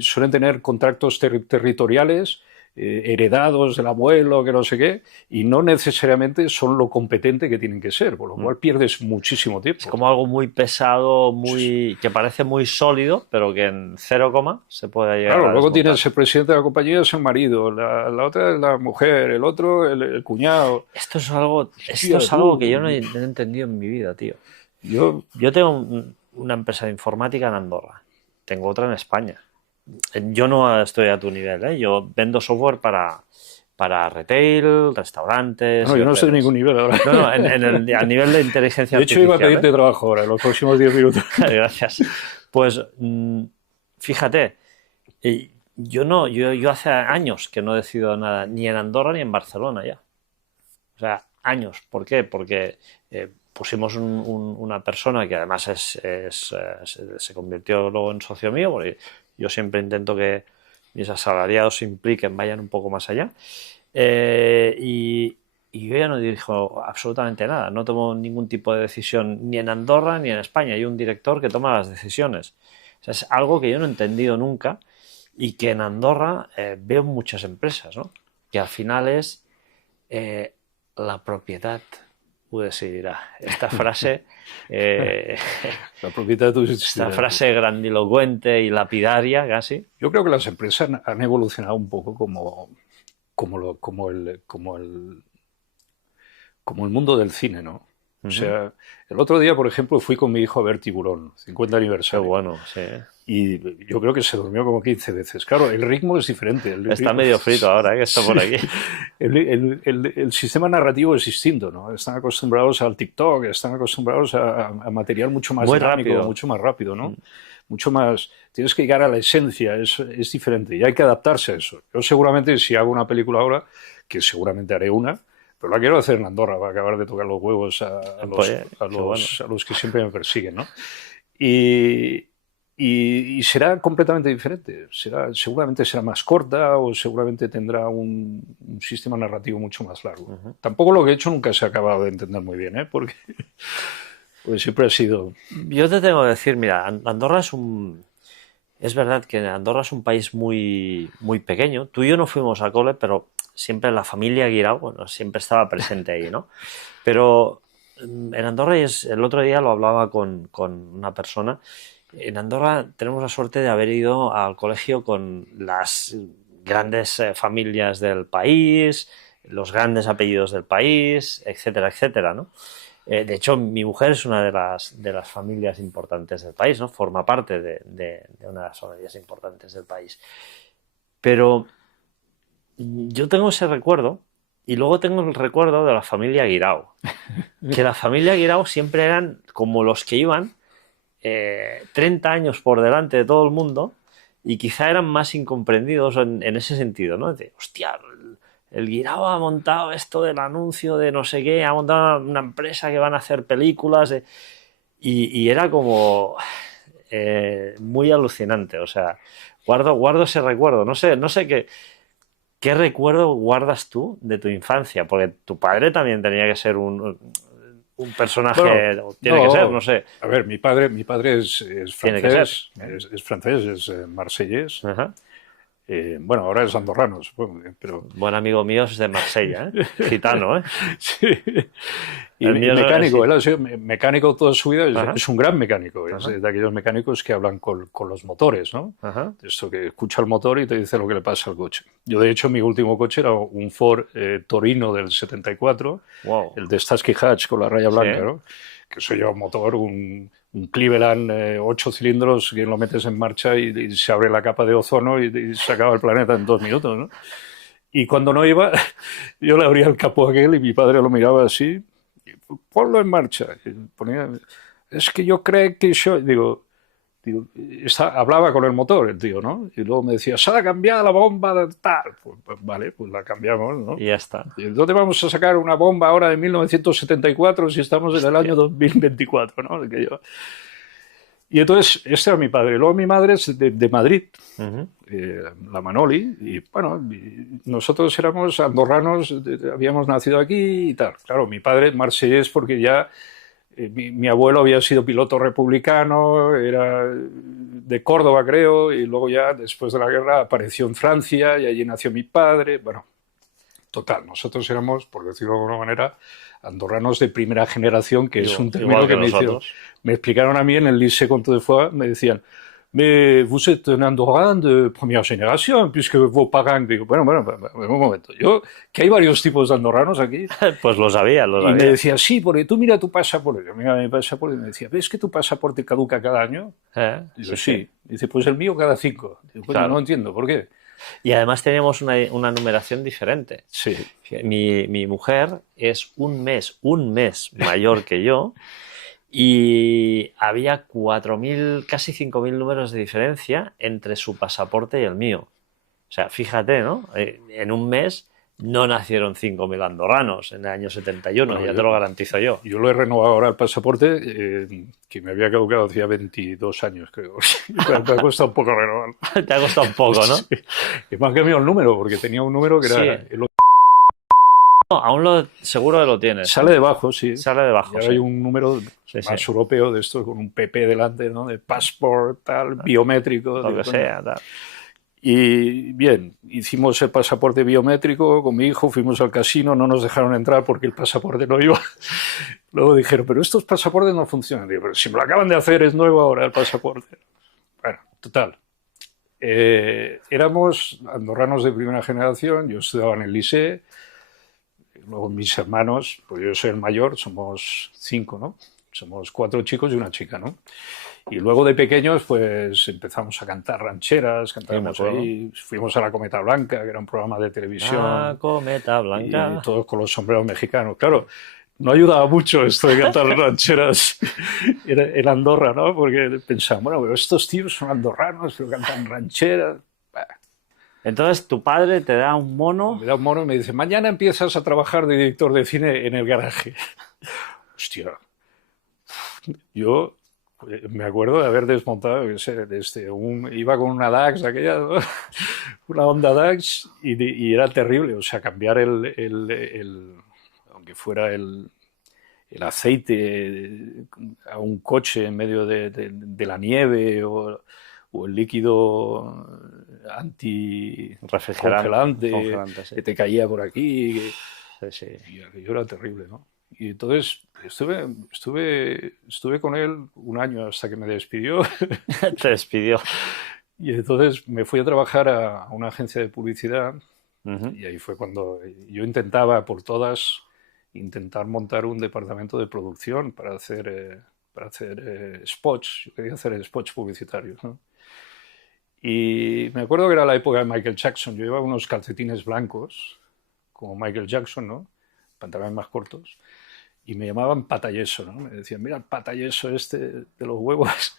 suelen tener contratos territoriales heredados del abuelo, que no sé qué, y no necesariamente son lo competente que tienen que ser, por lo cual pierdes muchísimo tiempo. Es como algo muy pesado, que parece muy sólido, pero que en 0, se puede llegar a luego desmontar. tienes el presidente de la compañía, es el marido, la otra es la mujer, el otro el cuñado. Esto es algo que yo no he entendido en mi vida, tío. Yo tengo una empresa de informática en Andorra, tengo otra en España. Yo no estoy a tu nivel, ¿eh? Yo vendo software para retail, restaurantes... No, yo no estoy en ningún nivel ahora. No, a nivel de inteligencia artificial. De hecho, iba a pedirte trabajo ahora, en los próximos 10 minutos. Gracias. Pues, fíjate, Yo no, yo hace años que no decido nada, ni en Andorra ni en Barcelona ya. O sea, años. ¿Por qué? Porque pusimos una persona que además se convirtió luego en socio mío, porque yo siempre intento que mis asalariados se impliquen, vayan un poco más allá. Y yo ya no dirijo absolutamente nada, no tomo ningún tipo de decisión ni en Andorra ni en España. Hay un director que toma las decisiones. O sea, es algo que yo no he entendido nunca y que en Andorra veo en muchas empresas, ¿no? Que al final es eh, la propiedad ho decidirà. La propiedad Esta frase grandilocuente y lapidaria casi. Yo creo que las empresas han evolucionado un poco como el mundo del cine, ¿no? O sea, el otro día, por ejemplo, fui con mi hijo a ver Tiburón, 50 Qué aniversario. bueno, sí. Y yo creo que se durmió como 15 veces. Claro, el ritmo es diferente. Está medio frito ahora, que está por aquí. El sistema narrativo es distinto, ¿no? Están acostumbrados al TikTok, están acostumbrados a material mucho más Muy dinámico, rápido. mucho más rápido, ¿no? Mucho más... Tienes que llegar a la esencia, es diferente y hay que adaptarse a eso. Yo seguramente, si hago una película ahora, que seguramente haré una, pero la quiero hacer en Andorra para acabar de tocar los huevos a los que siempre me persiguen, ¿no? Y será completamente diferente. Seguramente será más corta o seguramente tendrá un sistema narrativo mucho más largo. Tampoco lo que he hecho nunca se ha acabado de entender muy bien, ¿eh? Porque siempre ha sido... Yo te tengo que decir, mira, Andorra es un... Es verdad que Andorra es un país muy, muy pequeño. Tú y yo no fuimos a cole, pero siempre la familia Guirao, bueno, siempre estaba presente ahí, ¿no? Pero en Andorra, el otro día lo hablaba con una persona, en Andorra tenemos la suerte de haber ido al colegio con las grandes familias del país, los grandes apellidos del país, etcétera, etcétera, ¿no? De hecho, mi mujer es una de las familias importantes del país, ¿no? Forma parte de una de las familias importantes del país. Pero yo tengo ese recuerdo y luego tengo el recuerdo de la familia Guirao. Que la familia Guirao siempre eran como los que iban 30 años por delante de todo el mundo y quizá eran más incomprendidos en ese sentido, ¿no? De, hostia, el Guirao ha montado esto del anuncio de no sé qué, ha montado una empresa que van a hacer películas y era como muy alucinante, o sea, guardo ese recuerdo, no sé qué recuerdo guardas tú de tu infancia, porque tu padre también tenía que ser un personaje, Bueno, tiene que ser, no sé. A ver, mi padre es Tiene que ser. francés, es francés, es marsellés. Ajá. Bueno, ahora es andorrano, supongo, pero... Buen amigo mío es de Marsella, ¿eh? Gitano, ¿eh? Sí. Y El mío mecánico, sí. él ha sido mecánico toda su vida, Ajá. es un gran mecánico, es Ajá. de aquellos mecánicos que hablan con los motores, ¿no? Ajá. Esto que escucha el motor y te dice lo que le pasa al coche. Yo, de hecho, mi último coche era un Ford Torino del 74, Wow. el de Starsky Hatch con la raya blanca, Sí. ¿no? Que eso lleva un motor, un Cleveland 8 cilindros que lo metes en marcha y se abre la capa de ozono y se acaba el planeta en 2 minutos, ¿no? Y cuando no iba, yo le abría el capó a aquel y mi padre lo miraba así, ponlo en marcha. Y ponía, es que yo creo que yo... Digo, hablaba con el motor el tío, ¿no? Y luego me decía, se ha cambiado la bomba de tal. Pues vale, pues la cambiamos, ¿no? Y ya está. ¿Y dónde vamos a sacar una bomba ahora de 1974 si estamos en el año 2024, ¿no? Y entonces, este era mi padre. Luego mi madre es de Madrid, la Manoli, y bueno, nosotros éramos andorranos, habíamos nacido aquí y tal. Claro, mi padre marsellés porque ya mi abuelo había sido piloto republicano, era de Córdoba, creo, y luego ya después de la guerra apareció en Francia y allí nació mi padre. Bueno, total, nosotros éramos, por decirlo de alguna manera, andorranos de primera generación, que es un término que me explicaron a mí en el Lycée Comte de Foix, me decían, mais vous êtes un andorran de première génération, puisque vos parents... Digo, bueno, un momento, que hay varios tipos de andorranos aquí. Pues lo sabía. Y me decía, sí, porque tú mira tu pasaporte. Yo mira mi pasaporte y me decía, ¿ves que tu pasaporte caduca cada año? Digo, sí. Dice, pues el mío cada 5. Digo, pues claro. No entiendo, ¿por qué? Y además teníamos una numeración diferente. Sí. Mi mujer es un mes mayor que yo y había 4.000, casi 5.000 números de diferencia entre su pasaporte y el mío. O sea, fíjate, ¿no? En un mes no nacieron 5.000 andorranos en el año 71, Bueno, ya te lo garantizo yo. Yo lo he renovado ahora el pasaporte, que me había caducado hacía 22 años, creo. Me ha costado un poco renovarlo. Te ha costado un poco, ¿no? Sí. Y me han cambiado el número, porque tenía un número que Sí. era... No, aún seguro que lo tienes. Sale debajo, sí. Sale debajo, Y ahora sí. hay un número Sí, más sí. europeo de esto, con un PP delante, ¿no? De passport, tal, biométrico. Lo Digo, que coño. sea, tal. Y bien, hicimos el pasaporte biométrico con mi hijo, fuimos al casino, no nos dejaron entrar porque el pasaporte no iba. Luego dijeron, pero estos pasaportes no funcionan. Digo, pero si me lo acaban de hacer, es nuevo ahora el pasaporte. Bueno, total. Éramos andorranos de primera generación, yo estudiaba en el Liceo, luego mis hermanos, pues yo soy el mayor, somos 5, ¿no? Somos 4 chicos y una chica, ¿no? Y luego de pequeños, pues empezamos a cantar rancheras, cantábamos ahí, fuimos a la Cometa Blanca, que era un programa de televisión. La Cometa Blanca. Y todos con los sombreros mexicanos. Claro, no ayudaba mucho esto de cantar rancheras en Andorra, ¿no? Porque pensaban, bueno, pero estos tíos son andorranos, pero cantan rancheras. Entonces tu padre te da un mono. Me da un mono y me dice, mañana empiezas a trabajar de director de cine en el garaje. Hostia. Yo me acuerdo de haber desmontado, iba con una Dax, aquella, ¿no? Una Honda Dax, y era terrible. O sea, cambiar aunque fuera el aceite a un coche en medio de la nieve o el líquido anti-congelante sí. que te caía por aquí. Sí, sí. Y aquello era terrible, ¿no? Y entonces estuve con él un año hasta que me despidió. Te despidió. Y entonces me fui a trabajar a una agencia de publicidad. Y ahí fue cuando yo intentaba por todas intentar montar un departamento de producción para hacer spots. Yo quería hacer spots publicitarios, ¿no? Y me acuerdo que era la época de Michael Jackson. Yo llevaba unos calcetines blancos, como Michael Jackson, ¿no? Pantalones más cortos. Y me llamaban patayeso, ¿no? Me decían, mira el patayeso este de los huevos.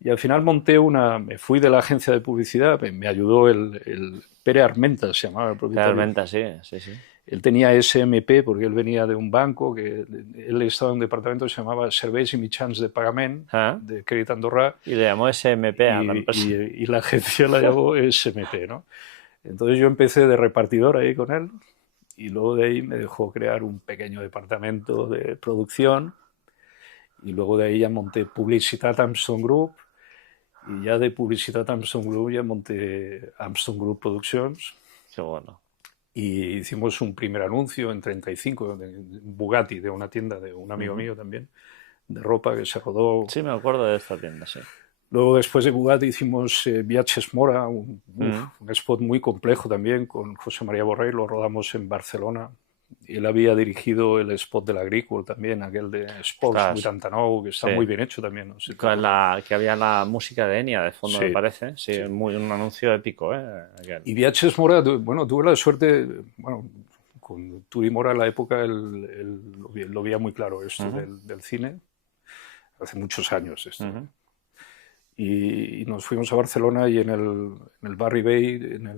Y al final me fui de la agencia de publicidad, me ayudó el Pere Armenta, se llamaba el propietario. Pere Armenta, sí, sí, sí. Él tenía SMP porque él venía de un banco, él estaba en un departamento que se llamaba Serveis i Mitjans de Pagament, de Crèdit Andorrà. Y le llamó SMP a la empresa. Y la agencia la llamó SMP, ¿no? Entonces yo empecé de repartidor ahí con él y luego de ahí me dejó crear un pequeño departamento de producción y luego de ahí ya monté Publicitat Armstrong Group y ya de Publicitat Armstrong Group ya monté Armstrong Group Productions. Qué bueno. Y hicimos un primer anuncio en 35, de Bugatti, de una tienda de un amigo mío también, de ropa que se rodó. Sí, me acuerdo de esta tienda, sí. Luego, después de Bugatti, hicimos Viatges Mora, un spot muy complejo también, con José María Borrell, lo rodamos en Barcelona. Él había dirigido el spot del Agrícola también, aquel de Sports 89, que está muy bien hecho también. ¿No? Que había la música de Enya de fondo, me parece. Sí, un anuncio épico. Y Viatges Mora, bueno, tuve la suerte, bueno, con Turi Mora en la época lo veía muy claro esto del cine, hace muchos años esto. Y nos fuimos a Barcelona y en el Barri Vell, en el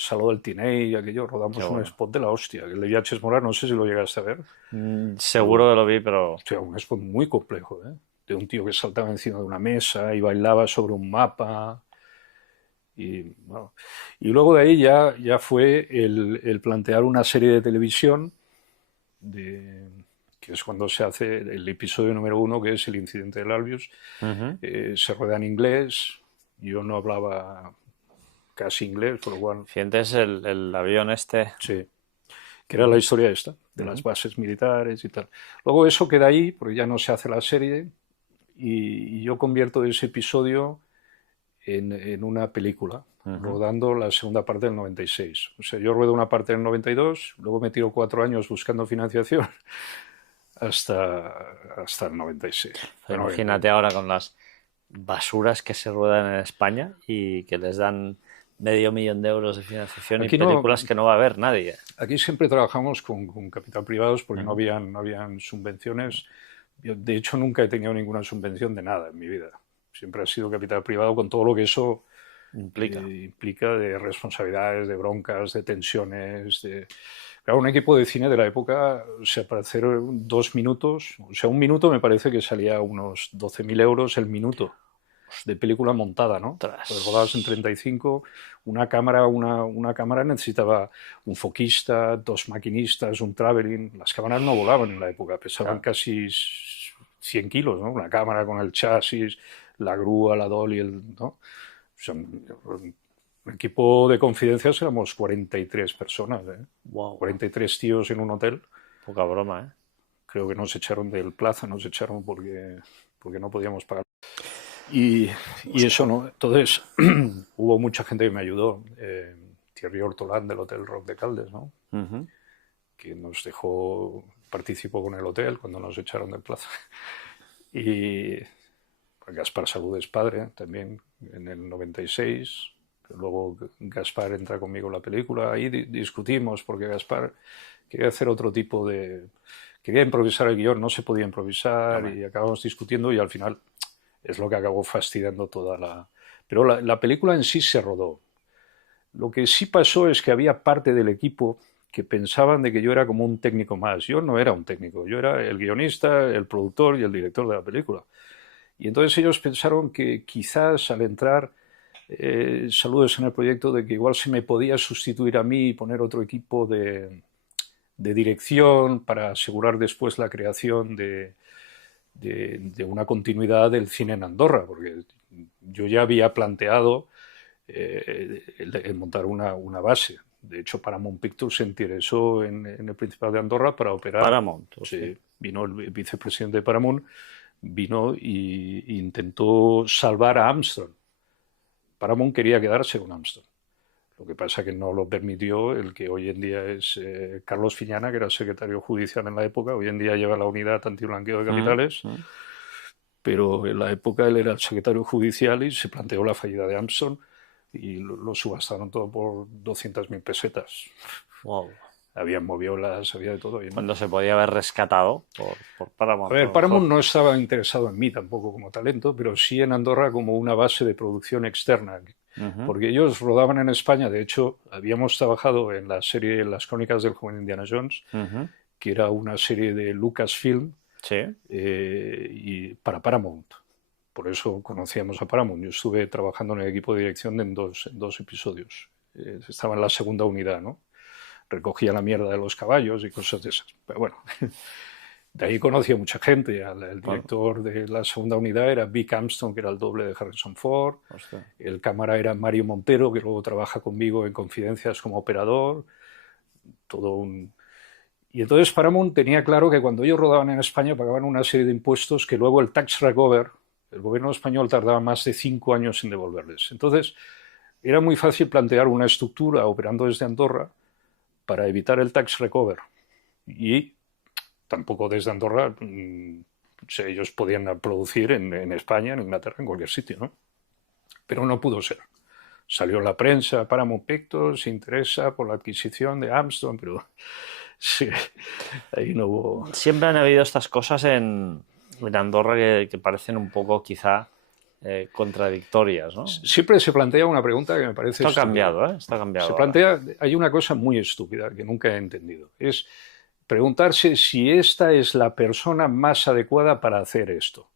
Saló del Tiney y aquello, rodamos un spot de la hostia. El de Viatges Mora, no sé si lo llegaste a ver. Seguro que lo vi, pero... O sea, un spot muy complejo, ¿eh? De un tío que saltaba encima de una mesa y bailaba sobre un mapa. Y, bueno, y luego de ahí ya fue el plantear una serie de televisión que es cuando se hace el episodio número 1, que es el incidente del Albius. Se rueda en inglés. Yo no hablaba casi inglés, por lo cual... ¿Sientes el avión este? Sí, que era la historia esta, de las bases militares y tal. Luego eso queda ahí, porque ya no se hace la serie, y yo convierto ese episodio en una película, rodando la segunda parte del 96. O sea, yo ruedo una parte del 92, luego me tiro 4 años buscando financiación hasta el 96. Imagínate ahora con las basuras que se ruedan en España y que les dan $500.000 de euros de financiación aquí y películas que no va a ver nadie. Aquí siempre trabajamos con capital privados porque no habían subvenciones. Yo, de hecho, nunca he tenido ninguna subvención de nada en mi vida. Siempre ha sido capital privado con todo lo que eso implica de responsabilidades, de broncas, de tensiones. Claro, un equipo de cine de la época, o sea, para hacer 2 minutos, o sea, un minuto me parece que salía unos 12.000 euros el minuto de película montada, ¿no? Pues rodadas en 35, una cámara necesitaba un foquista, 2 maquinistas, un traveling. Las cámaras no volaban en la época, pesaban casi 100 kilos, ¿no? Una cámara con el chasis, la grúa, la dolly, ¿no? O sea, un equipo de confidencias éramos 43 personas, ¿eh? Wow. 43 tíos en un hotel. Poca broma, ¿eh? Creo que nos echaron del Plaza, nos echaron porque no podíamos pagar. Y eso, ¿no? Entonces, hubo mucha gente que me ayudó. Thierry Hortolán del Hotel Rock de Caldes, ¿no? Que nos dejó, participó con el hotel cuando nos echaron del Plaza. Y Gaspar Saludes padre también en el 96. Luego Gaspar entra conmigo en la película. Ahí discutimos porque Gaspar quería hacer otro tipo de... Quería improvisar el guión, no se podía improvisar y acabamos discutiendo y al final es lo que acabó fastidiando toda la... Pero la película en sí se rodó. Lo que sí pasó es que había parte del equipo que pensaban de que yo era como un técnico más. Yo no era un técnico, yo era el guionista, el productor y el director de la película. Y entonces ellos pensaron que quizás al entrar Saludes en el proyecto, de que igual se me podía sustituir a mí y poner otro equipo de dirección para asegurar después la creación de una continuidad del cine en Andorra, porque yo ya había planteado el montar una base. De hecho, Paramount Pictures se interesó en el Principado de Andorra para operar. Paramount. Sí, vino el vicepresidente de Paramount, vino e intentó salvar a Armstrong. Paramount quería quedarse con Armstrong. Lo que pasa es que no lo permitió el que hoy en día es Carlos Fiñana, que era secretario judicial en la época. Hoy en día lleva la unidad antiblanqueo de capitales. Pero en la época él era el secretario judicial y se planteó la fallida de Armstrong y lo subastaron todo por 200.000 pesetas. Wow. Había moviolas, había de todo. Cuando se podía haber rescatado por Paramount. A ver, Paramount no estaba interesado en mí tampoco como talento, pero sí en Andorra como una base de producción externa. Porque ellos rodaban en España. De hecho, habíamos trabajado en la serie Las Crónicas del Joven Indiana Jones, que era una serie de Lucasfilm, y para Paramount. Por eso conocíamos a Paramount. Yo estuve trabajando en el equipo de dirección en dos episodios. Estaba en la segunda unidad, ¿no? Recogía la mierda de los caballos y cosas de esas. Pero bueno, de ahí conocí a mucha gente. El director de la segunda unidad era Vic Armstrong, que era el doble de Harrison Ford. Hostia. El cámara era Mario Montero, que luego trabaja conmigo en Confidencias como operador. Y entonces Paramount tenía claro que cuando ellos rodaban en España pagaban una serie de impuestos que luego el tax recover, el gobierno español tardaba más de 5 años en devolverles. Entonces era muy fácil plantear una estructura operando desde Andorra para evitar el tax recover. Y tampoco desde Andorra, ellos podían producir en España, en Inglaterra, en cualquier sitio, ¿no? Pero no pudo ser. Salió en la prensa, Paramount Pictures se interesa por la adquisición de Armstrong, pero sí, ahí no hubo... Siempre han habido estas cosas en Andorra que parecen un poco quizá contradictorias, ¿no? Siempre se plantea una pregunta que me parece... Está cambiado, ¿eh? Está cambiado. Se plantea, hay una cosa muy estúpida que nunca he entendido. Es preguntarse si esta es la persona más adecuada para hacer esto.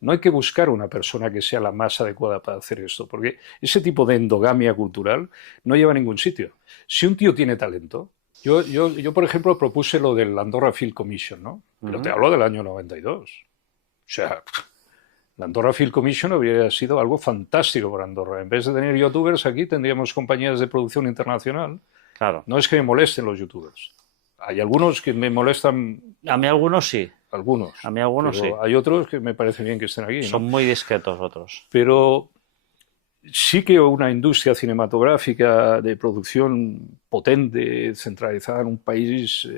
No hay que buscar una persona que sea la más adecuada para hacer esto, porque ese tipo de endogamia cultural no lleva a ningún sitio. Si un tío tiene talento... Yo, por ejemplo, propuse lo del Andorra Film Commission, ¿no? Pero te hablo del año 92. O sea... La Andorra Film Commission habría sido algo fantástico para Andorra. En vez de tener youtubers aquí, tendríamos compañías de producción internacional. Claro. No es que me molesten los youtubers. Hay algunos que me molestan. A mí algunos sí. Algunos. A mí algunos pero sí. Hay otros que me parece bien que estén aquí, ¿no? Son muy discretos otros. Pero sí que una industria cinematográfica de producción potente, centralizada en un país,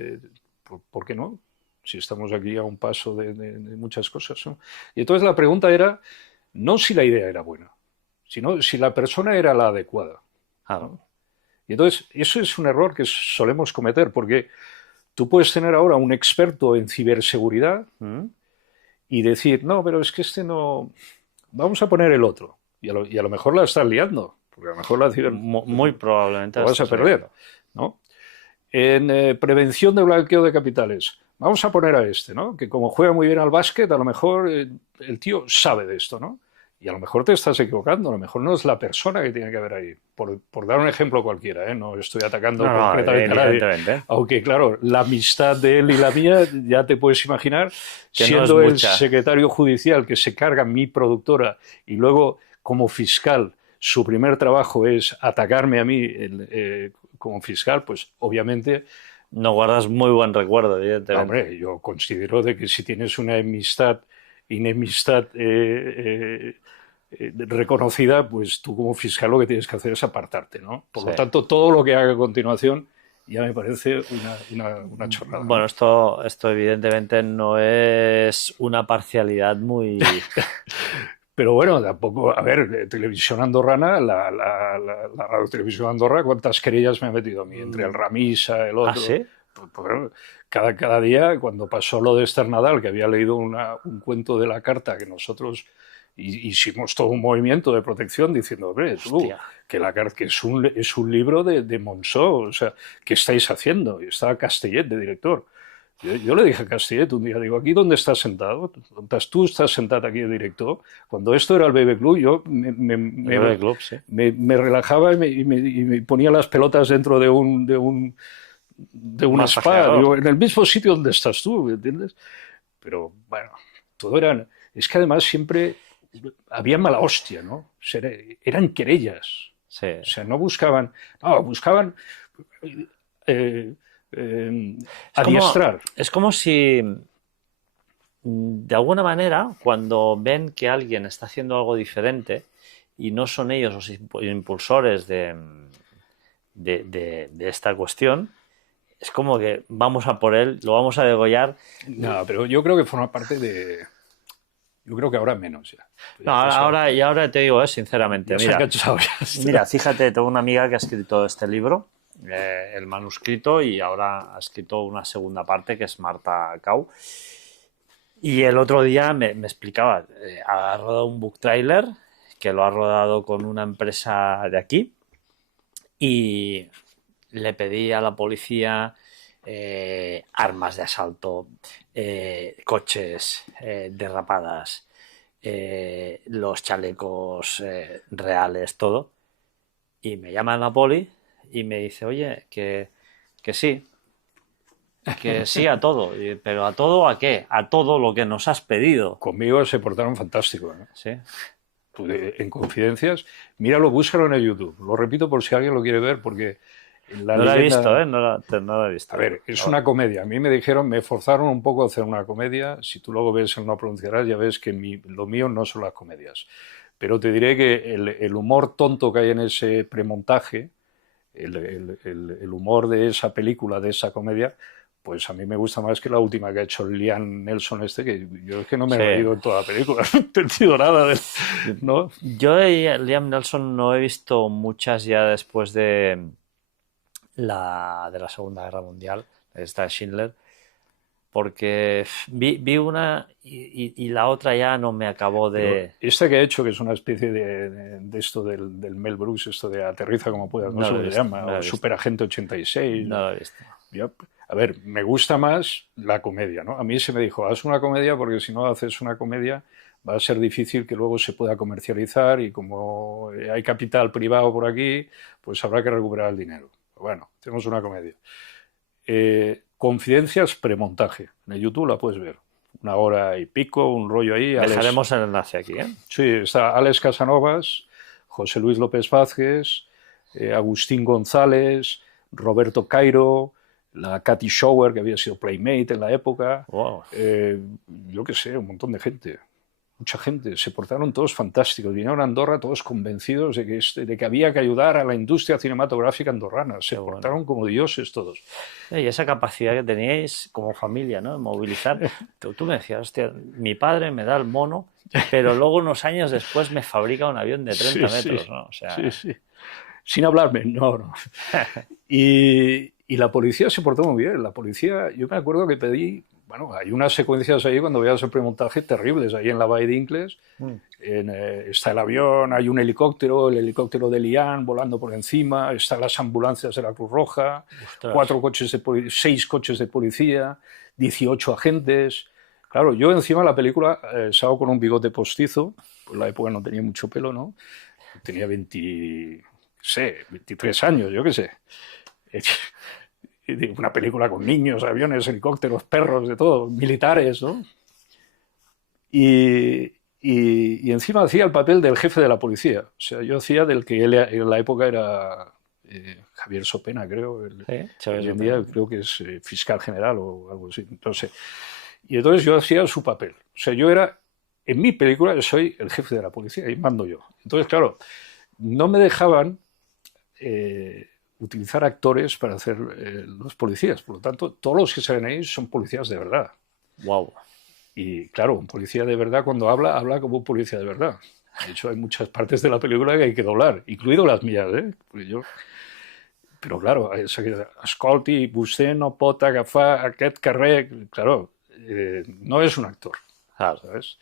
¿por qué no? Si estamos aquí a un paso de muchas cosas, ¿no? Y entonces la pregunta era, no si la idea era buena, sino si la persona era la adecuada. Claro. Y entonces eso es un error que solemos cometer, porque tú puedes tener ahora un experto en ciberseguridad y decir, no, pero es que este no... Vamos a poner el otro. Y a lo mejor la estás liando. porque a lo mejor la muy probablemente lo vas a perder, ¿no? En prevención de blanqueo de capitales, vamos a poner a este, ¿no? Que como juega muy bien al básquet, a lo mejor el tío sabe de esto, ¿no? Y a lo mejor te estás equivocando, a lo mejor no es la persona que tiene que haber ahí. Por dar un ejemplo cualquiera, ¿eh? No estoy atacando concretamente a nadie. Aunque, claro, la amistad de él y la mía, ya te puedes imaginar, que siendo no el secretario judicial que se carga mi productora y luego, como fiscal, su primer trabajo es atacarme a mí como fiscal, pues obviamente... No guardas muy buen recuerdo, evidentemente. Hombre, yo considero de que si tienes una enemistad reconocida, pues tú como fiscal lo que tienes que hacer es apartarte, ¿no? Por lo tanto, todo lo que haga a continuación ya me parece una chorrada. Bueno, ¿no? Esto evidentemente no es una parcialidad muy... Pero bueno, tampoco, a ver, Televisión Andorrana, la Radio Televisión Andorra, ¿cuántas querellas me ha metido a mí? Entre el Ramisa, el otro... ¿Ah, sí? Pues, cada día, cuando pasó lo de Esther Nadal, que había leído un cuento de la carta que nosotros hicimos todo un movimiento de protección diciendo, hombre, tú, que la carta que es un libro de Monzó, o sea, ¿qué estáis haciendo? Y estaba Castellet de director. Yo le dije a Castellet un día, digo, ¿aquí dónde estás sentado? Tú estás sentado aquí de director. Cuando esto era el BB Club, yo me relajaba y me ponía las pelotas dentro de un spa, digo, en el mismo sitio donde estás tú, ¿me entiendes? Pero bueno, todo eran... Es que además siempre había mala hostia, ¿no? O sea, eran querellas. Sí. O sea, no buscaban... No, buscaban... adiestrar. Es como si, de alguna manera, cuando ven que alguien está haciendo algo diferente y no son ellos los impulsores de esta cuestión, es como que vamos a por él, lo vamos a degollar. No, pero yo creo que forma parte de... Yo creo que ahora menos ya. No, ahora te digo, sinceramente. Mira, fíjate, tengo una amiga que ha escrito este libro, el manuscrito, y ahora ha escrito una segunda parte que es Marta Cau. Y el otro día me explicaba, ha rodado un book trailer que lo ha rodado con una empresa de aquí y le pedí a la policía armas de asalto, coches, derrapadas, los chalecos reales, todo. Y me llama la poli y me dice, oye, que sí a todo. ¿Pero a todo a qué? A todo lo que nos has pedido. Conmigo se portaron fantástico, ¿no? Sí. En Confidencias, míralo, búscalo en el YouTube. Lo repito por si alguien lo quiere ver, porque... No lo he visto, ¿eh? No lo he visto. A ver, es una comedia. A mí me dijeron, me forzaron un poco a hacer una comedia. Si tú luego ves el No Pronunciarás, ya ves que lo mío no son las comedias. Pero te diré que el humor tonto que hay en ese premontaje, el humor de esa película, de esa comedia, pues a mí me gusta más que la última que ha hecho Liam Neeson que yo es que no me he reído en toda la película, no he entendido nada ¿no? Yo de Liam Neeson no he visto muchas ya después de la Segunda Guerra Mundial, esta de Schindler, porque vi una y la otra ya no me acabó de... Pero esta que ha hecho, que es una especie de esto del Mel Brooks, esto de Aterriza como puedas, no sé cómo se llama, o Superagente 86. No lo he visto. A ver, me gusta más la comedia, ¿no? A mí se me dijo, haz una comedia porque si no haces una comedia va a ser difícil que luego se pueda comercializar y como hay capital privado por aquí, pues habrá que recuperar el dinero. Bueno, tenemos una comedia. Confidencias premontaje. En el YouTube la puedes ver. 1 hora y pico, un rollo ahí. Dejaremos el enlace aquí, ¿eh? Sí, está Alex Casanovas, José Luis López Vázquez, Agustín González, Roberto Cairo, la Katy Shower, que había sido Playmate en la época. Wow. Yo qué sé, un montón de gente. Mucha gente, se portaron todos fantásticos, vinieron a Andorra todos convencidos de que había que ayudar a la industria cinematográfica andorrana, se portaron como dioses todos. Y esa capacidad que teníais como familia, ¿no? De movilizar. Tú me decías, hostia, mi padre me da el mono, pero luego unos años después me fabrica un avión de 30 metros, ¿no? O sea... Sí. Sin hablarme, no. Y la policía se portó muy bien. La policía, yo me acuerdo que pedí, bueno, hay unas secuencias ahí cuando veas el premontaje terribles, ahí en la Bahía de Incles. Está el avión, hay un helicóptero, el helicóptero de Lian volando por encima, están las ambulancias de la Cruz Roja, Ostras. 6 coches de policía, 18 agentes. Claro, yo encima de la película salgo con un bigote postizo, pues en la época no tenía mucho pelo, ¿no? Tenía 23 años, yo qué sé. Una película con niños, aviones, helicópteros, perros, de todo, militares, ¿no? Y encima hacía el papel del jefe de la policía. O sea, yo hacía del que él en la época era Javier Sopena, creo. Hoy en día creo que es fiscal general o algo así. Y entonces yo hacía su papel. O sea, yo era, en mi película, yo soy el jefe de la policía y mando yo. Entonces, claro, no me dejaban utilizar actores para hacer los policías. Por lo tanto, todos los que salen ahí son policías de verdad. Wow. Y claro, un policía de verdad cuando habla como un policía de verdad. De hecho, hay muchas partes de la película que hay que doblar, incluido las mías, ¿eh? Però claro, escolti, vostè no pot agafar aquest carrer. Claro, no es un actor, ¿sabes?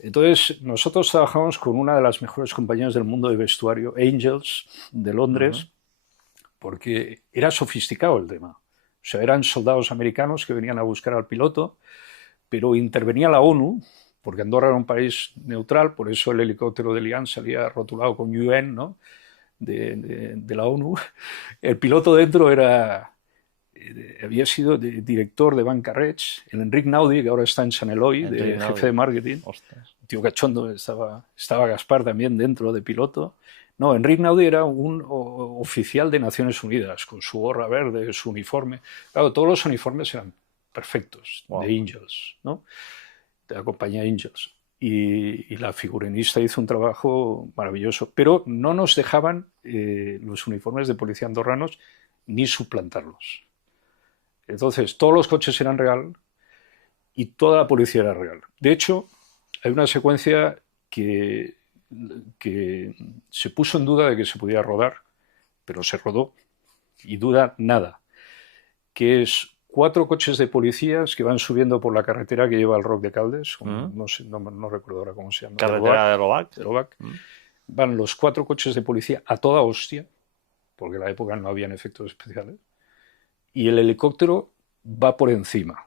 Entonces, nosotros trabajamos con una de las mejores compañías del mundo de vestuario, Angels, de Londres, porque era sofisticado el tema. O sea, eran soldados americanos que venían a buscar al piloto, pero intervenía la ONU, porque Andorra era un país neutral, por eso el helicóptero de Lian salía rotulado con UN, ¿no? de la ONU. El piloto dentro había sido director de Banca Reig, el Enric Naudi, que ahora está en San Eloy, jefe de marketing. Ostras. Tío cachondo, estaba Gaspar también dentro de piloto. No, Enric Naudi era un oficial de Naciones Unidas, con su gorra verde, su uniforme. Claro, todos los uniformes eran perfectos, de Angels, ¿no? De la compañía Angels. Y la figurinista hizo un trabajo maravilloso, pero no nos dejaban los uniformes de policía andorranos ni suplantarlos. Entonces, todos los coches eran real y toda la policía era real. De hecho, hay una secuencia que se puso en duda de que se podía rodar, pero se rodó, y duda nada, que es 4 coches de policías que van subiendo por la carretera que lleva al Roc de Caldes, no sé, no recuerdo ahora cómo se llama. Carretera de Lovac. Van los 4 coches de policía a toda hostia, porque en la época no habían efectos especiales, y el helicóptero va por encima.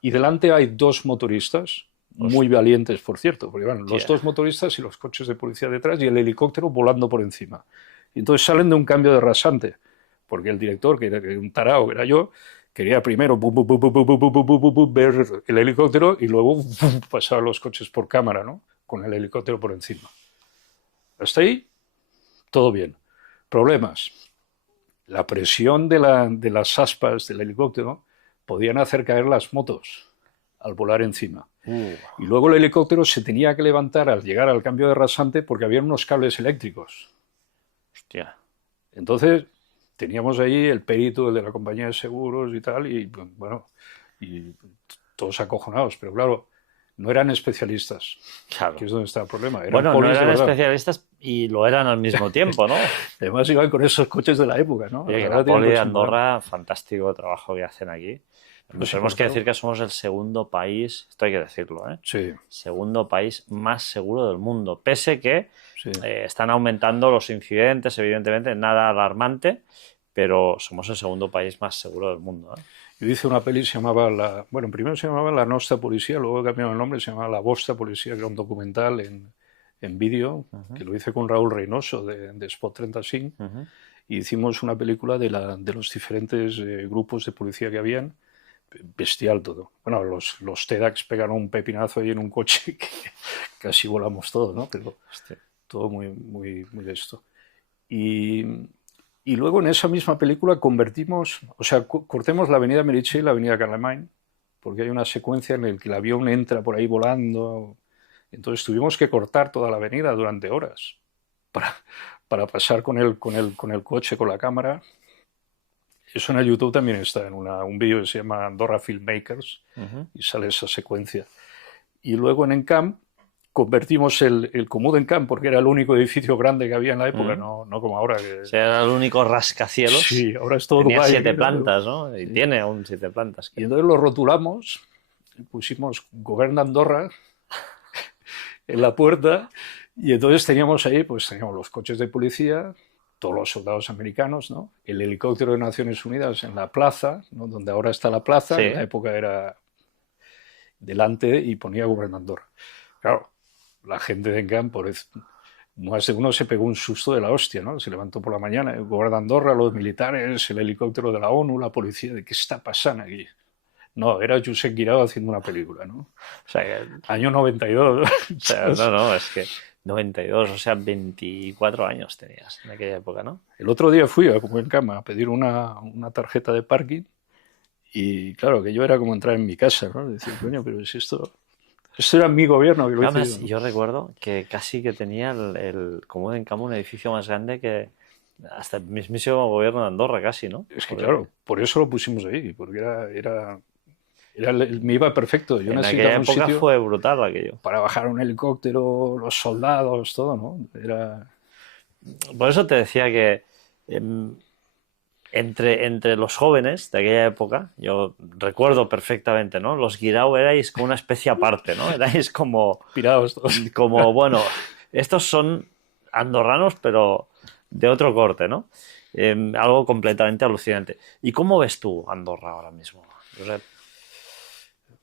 Y delante hay 2 motoristas, muy valientes, por cierto, porque van los 2 motoristas y los coches de policía detrás y el helicóptero volando por encima. Y entonces salen de un cambio de rasante, porque el director, que era un tarao, que era yo, quería primero ver el helicóptero y luego pasar los coches por cámara, ¿no? Con el helicóptero por encima. Hasta ahí, todo bien. Problemas. La presión de las aspas del helicóptero podían hacer caer las motos al volar encima. Y luego el helicóptero se tenía que levantar al llegar al cambio de rasante porque había unos cables eléctricos. Hostia. Entonces teníamos ahí el perito, el de la compañía de seguros y tal, y bueno, y todos acojonados, pero claro, no eran especialistas, claro. Que es donde está el problema. Bueno, no eran especialistas y lo eran al mismo tiempo, ¿no? Además iban con esos coches de la época, ¿no? Oye, la Poli de Andorra, fantástico trabajo que hacen aquí. Nos tenemos que decir que somos el segundo país, esto hay que decirlo, ¿eh? Sí. Segundo país más seguro del mundo, pese que están aumentando los incidentes, evidentemente, nada alarmante, pero somos el segundo país más seguro del mundo, ¿eh? Yo hice una peli, se llamaba primero se llamaba La Nostra Policía, luego cambiaron el nombre, se llamaba La Vostra Policía, que era un documental en vídeo, que lo hice con Raúl Reynoso de Spot 35, y hicimos una película de los diferentes grupos de policía que habían. Bestial todo. Bueno, los TEDx pegaron un pepinazo ahí en un coche que casi volamos todo, ¿no? Pero todo muy, muy, muy de esto. Y luego en esa misma película cortemos la avenida Meritxell y la avenida Carlemany, porque hay una secuencia en la que el avión entra por ahí volando. Entonces tuvimos que cortar toda la avenida durante horas para pasar con el coche, con la cámara. Eso en el YouTube también está, en un vídeo que se llama Andorra Filmmakers, y sale esa secuencia. Y luego en Encamp convertimos el Comú de Encamp, porque era el único edificio grande que había en la época, no como ahora. O sea, era el único rascacielos. Sí, ahora es todo Tenía Dubái, 7 plantas, ¿no? Y tiene aún 7 plantas. Y entonces lo rotulamos pusimos Govern Andorra en la puerta y entonces teníamos ahí, pues teníamos los coches de policía, todos los soldados americanos, ¿no? El helicóptero de Naciones Unidas en la plaza, ¿no? Donde ahora está la plaza, Sí. en la época era delante y ponía Govern Andorra. Claro, la gente de Encamp, más de uno se pegó un susto de la hostia, ¿no? Se levantó por la mañana, Govern Andorra, los militares, el helicóptero de la ONU, la policía, ¿de qué está pasando aquí? No, era Josep Guirao haciendo una película, ¿no? O sea, Año 92. o sea, no, es que 92, o sea, 24 años tenías en aquella época, ¿no? El otro día fui a Encamp a pedir una tarjeta de parking y claro, que yo era como entrar en mi casa, ¿no? Decir, coño, pero si esto era mi gobierno que lo hice Además, yo, ¿no? yo recuerdo que casi que tenía el Comú de Encamp un edificio más grande que hasta el mismísimo gobierno de Andorra, casi, ¿no? Es que Porque claro, por eso lo pusimos ahí, porque me iba perfecto. Yo en necesitaba aquella un época sitio fue brutal aquello. para bajar un helicóptero, los soldados, todo, ¿no? Por eso te decía que em, entre los jóvenes de aquella época, yo recuerdo perfectamente, ¿no? Los Guirao erais como una especie aparte, ¿no? Erais Pirados todos. bueno, estos son andorranos, pero de otro corte, ¿no? Algo completamente alucinante. ¿Y cómo ves tú Andorra ahora mismo, Josep?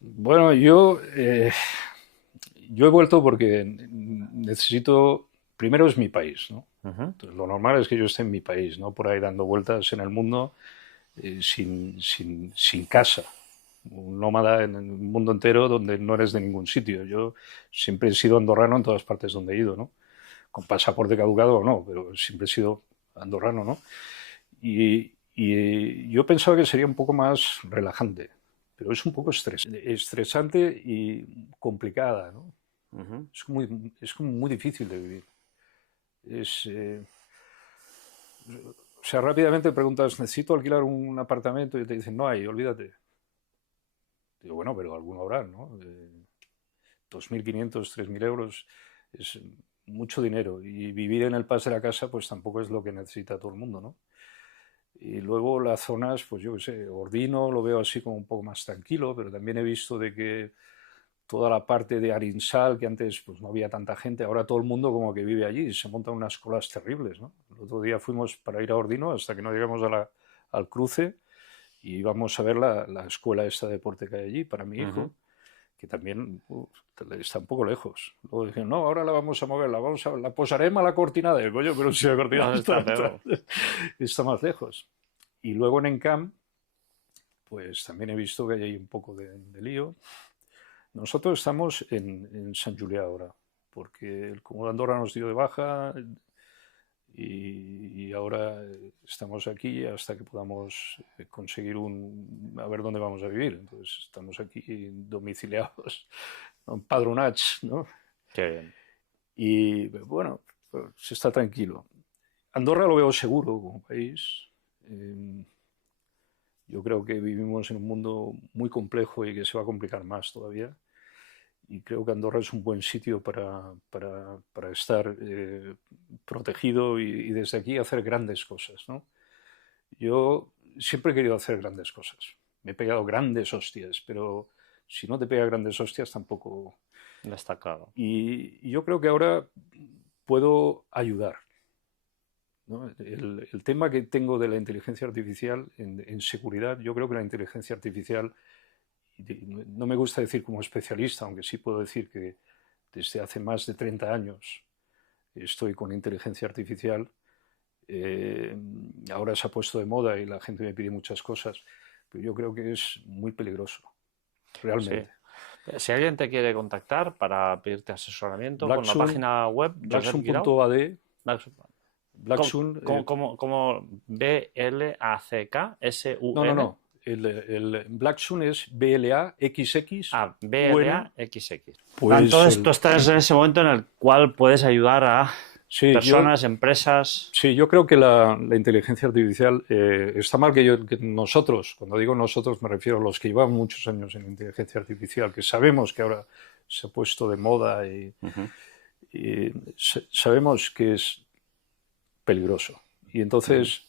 Bueno, yo he vuelto porque necesito, primero es mi país, ¿no? Ujú. Entonces, lo normal es que yo esté en mi país, no por ahí dando vueltas en el mundo sin casa. Un nómada en el mundo entero donde no eres de ningún sitio. Yo siempre he sido andorrano en todas partes donde he ido, ¿no? Con pasaporte caducado o no, pero siempre he sido andorrano, ¿no? Y yo pensaba que sería un poco más relajante, pero es un poco estresante y complicada, ¿no? Ujú. Es como muy difícil de vivir. Es, eh, o sea, rápidamente preguntas, necesito alquilar un apartamento y te dicen, no hay, olvídate. Digo, bueno, pero alguno habrá, ¿no? 2.500, 3.000 euros es mucho dinero y vivir en el pas de la casa pues tampoco es lo que necesita todo el mundo, ¿no? Y luego las zonas, pues yo qué sé, Ordino lo veo así como un poco más tranquilo, pero también he visto de que toda la parte de Arinsal, que antes pues no había tanta gente, ahora todo el mundo como que vive allí y se montan unas colas terribles, ¿no? El otro día fuimos para ir a Ordino hasta que no llegamos al cruce y íbamos a ver la escuela esta de deporte que hay allí para mi hijo, Ujú. que también está un poco lejos. Luego dijeron, no, ahora la vamos a mover, la posaremos a la cortinada. Y coño, pero si la cortinada No, está peor. está más lejos. Y luego en Encamp, pues también he visto que hay un poco de lío. Nosotros estamos en Sant Julià ahora, porque el Comú de Andorra nos dio de baja y ahora estamos aquí hasta que podamos conseguir a ver dónde vamos a vivir. Entonces estamos aquí domiciliados, empadronats, ¿no? Qué bien. Y bueno, pues, se está tranquilo. Andorra lo veo seguro como país. Eh, yo creo que vivimos en un mundo muy complejo y que se va a complicar más todavía. Y creo que Andorra es un buen sitio para estar protegido y desde aquí hacer grandes cosas, ¿no? Yo siempre he querido hacer grandes cosas. Me he pegado grandes hostias, pero si no te pega grandes hostias tampoco. Está claro. Y yo creo que ahora puedo ayudar, ¿no? El tema que tengo de la inteligencia artificial en seguridad, yo creo que la inteligencia artificial, no me gusta decir como especialista, aunque sí puedo decir que desde hace más de 30 años estoy con inteligencia artificial. Eh, Ahora se ha puesto de moda y la gente me pide muchas cosas, pero yo creo que es muy peligroso, Sí. realmente. Si alguien te quiere contactar para pedirte asesoramiento con la Blacksun, página web Josep Guirao, Blacksun.ad, ¿cómo, Blacksun, cómo no, no, BLACKSUN? no, el Blacksun es BLAXXUN, Ah, BLAXX. pues Entonces tú estás en ese momento en el cual puedes ayudar a sí, personas, empresas. sí, yo creo que la inteligencia artificial está mal que nosotros, cuando digo nosotros me refiero a los que llevan muchos años en inteligencia artificial, que sabemos que ahora se ha puesto de moda Ujú. y sabemos que es peligroso. Y Ujú. entonces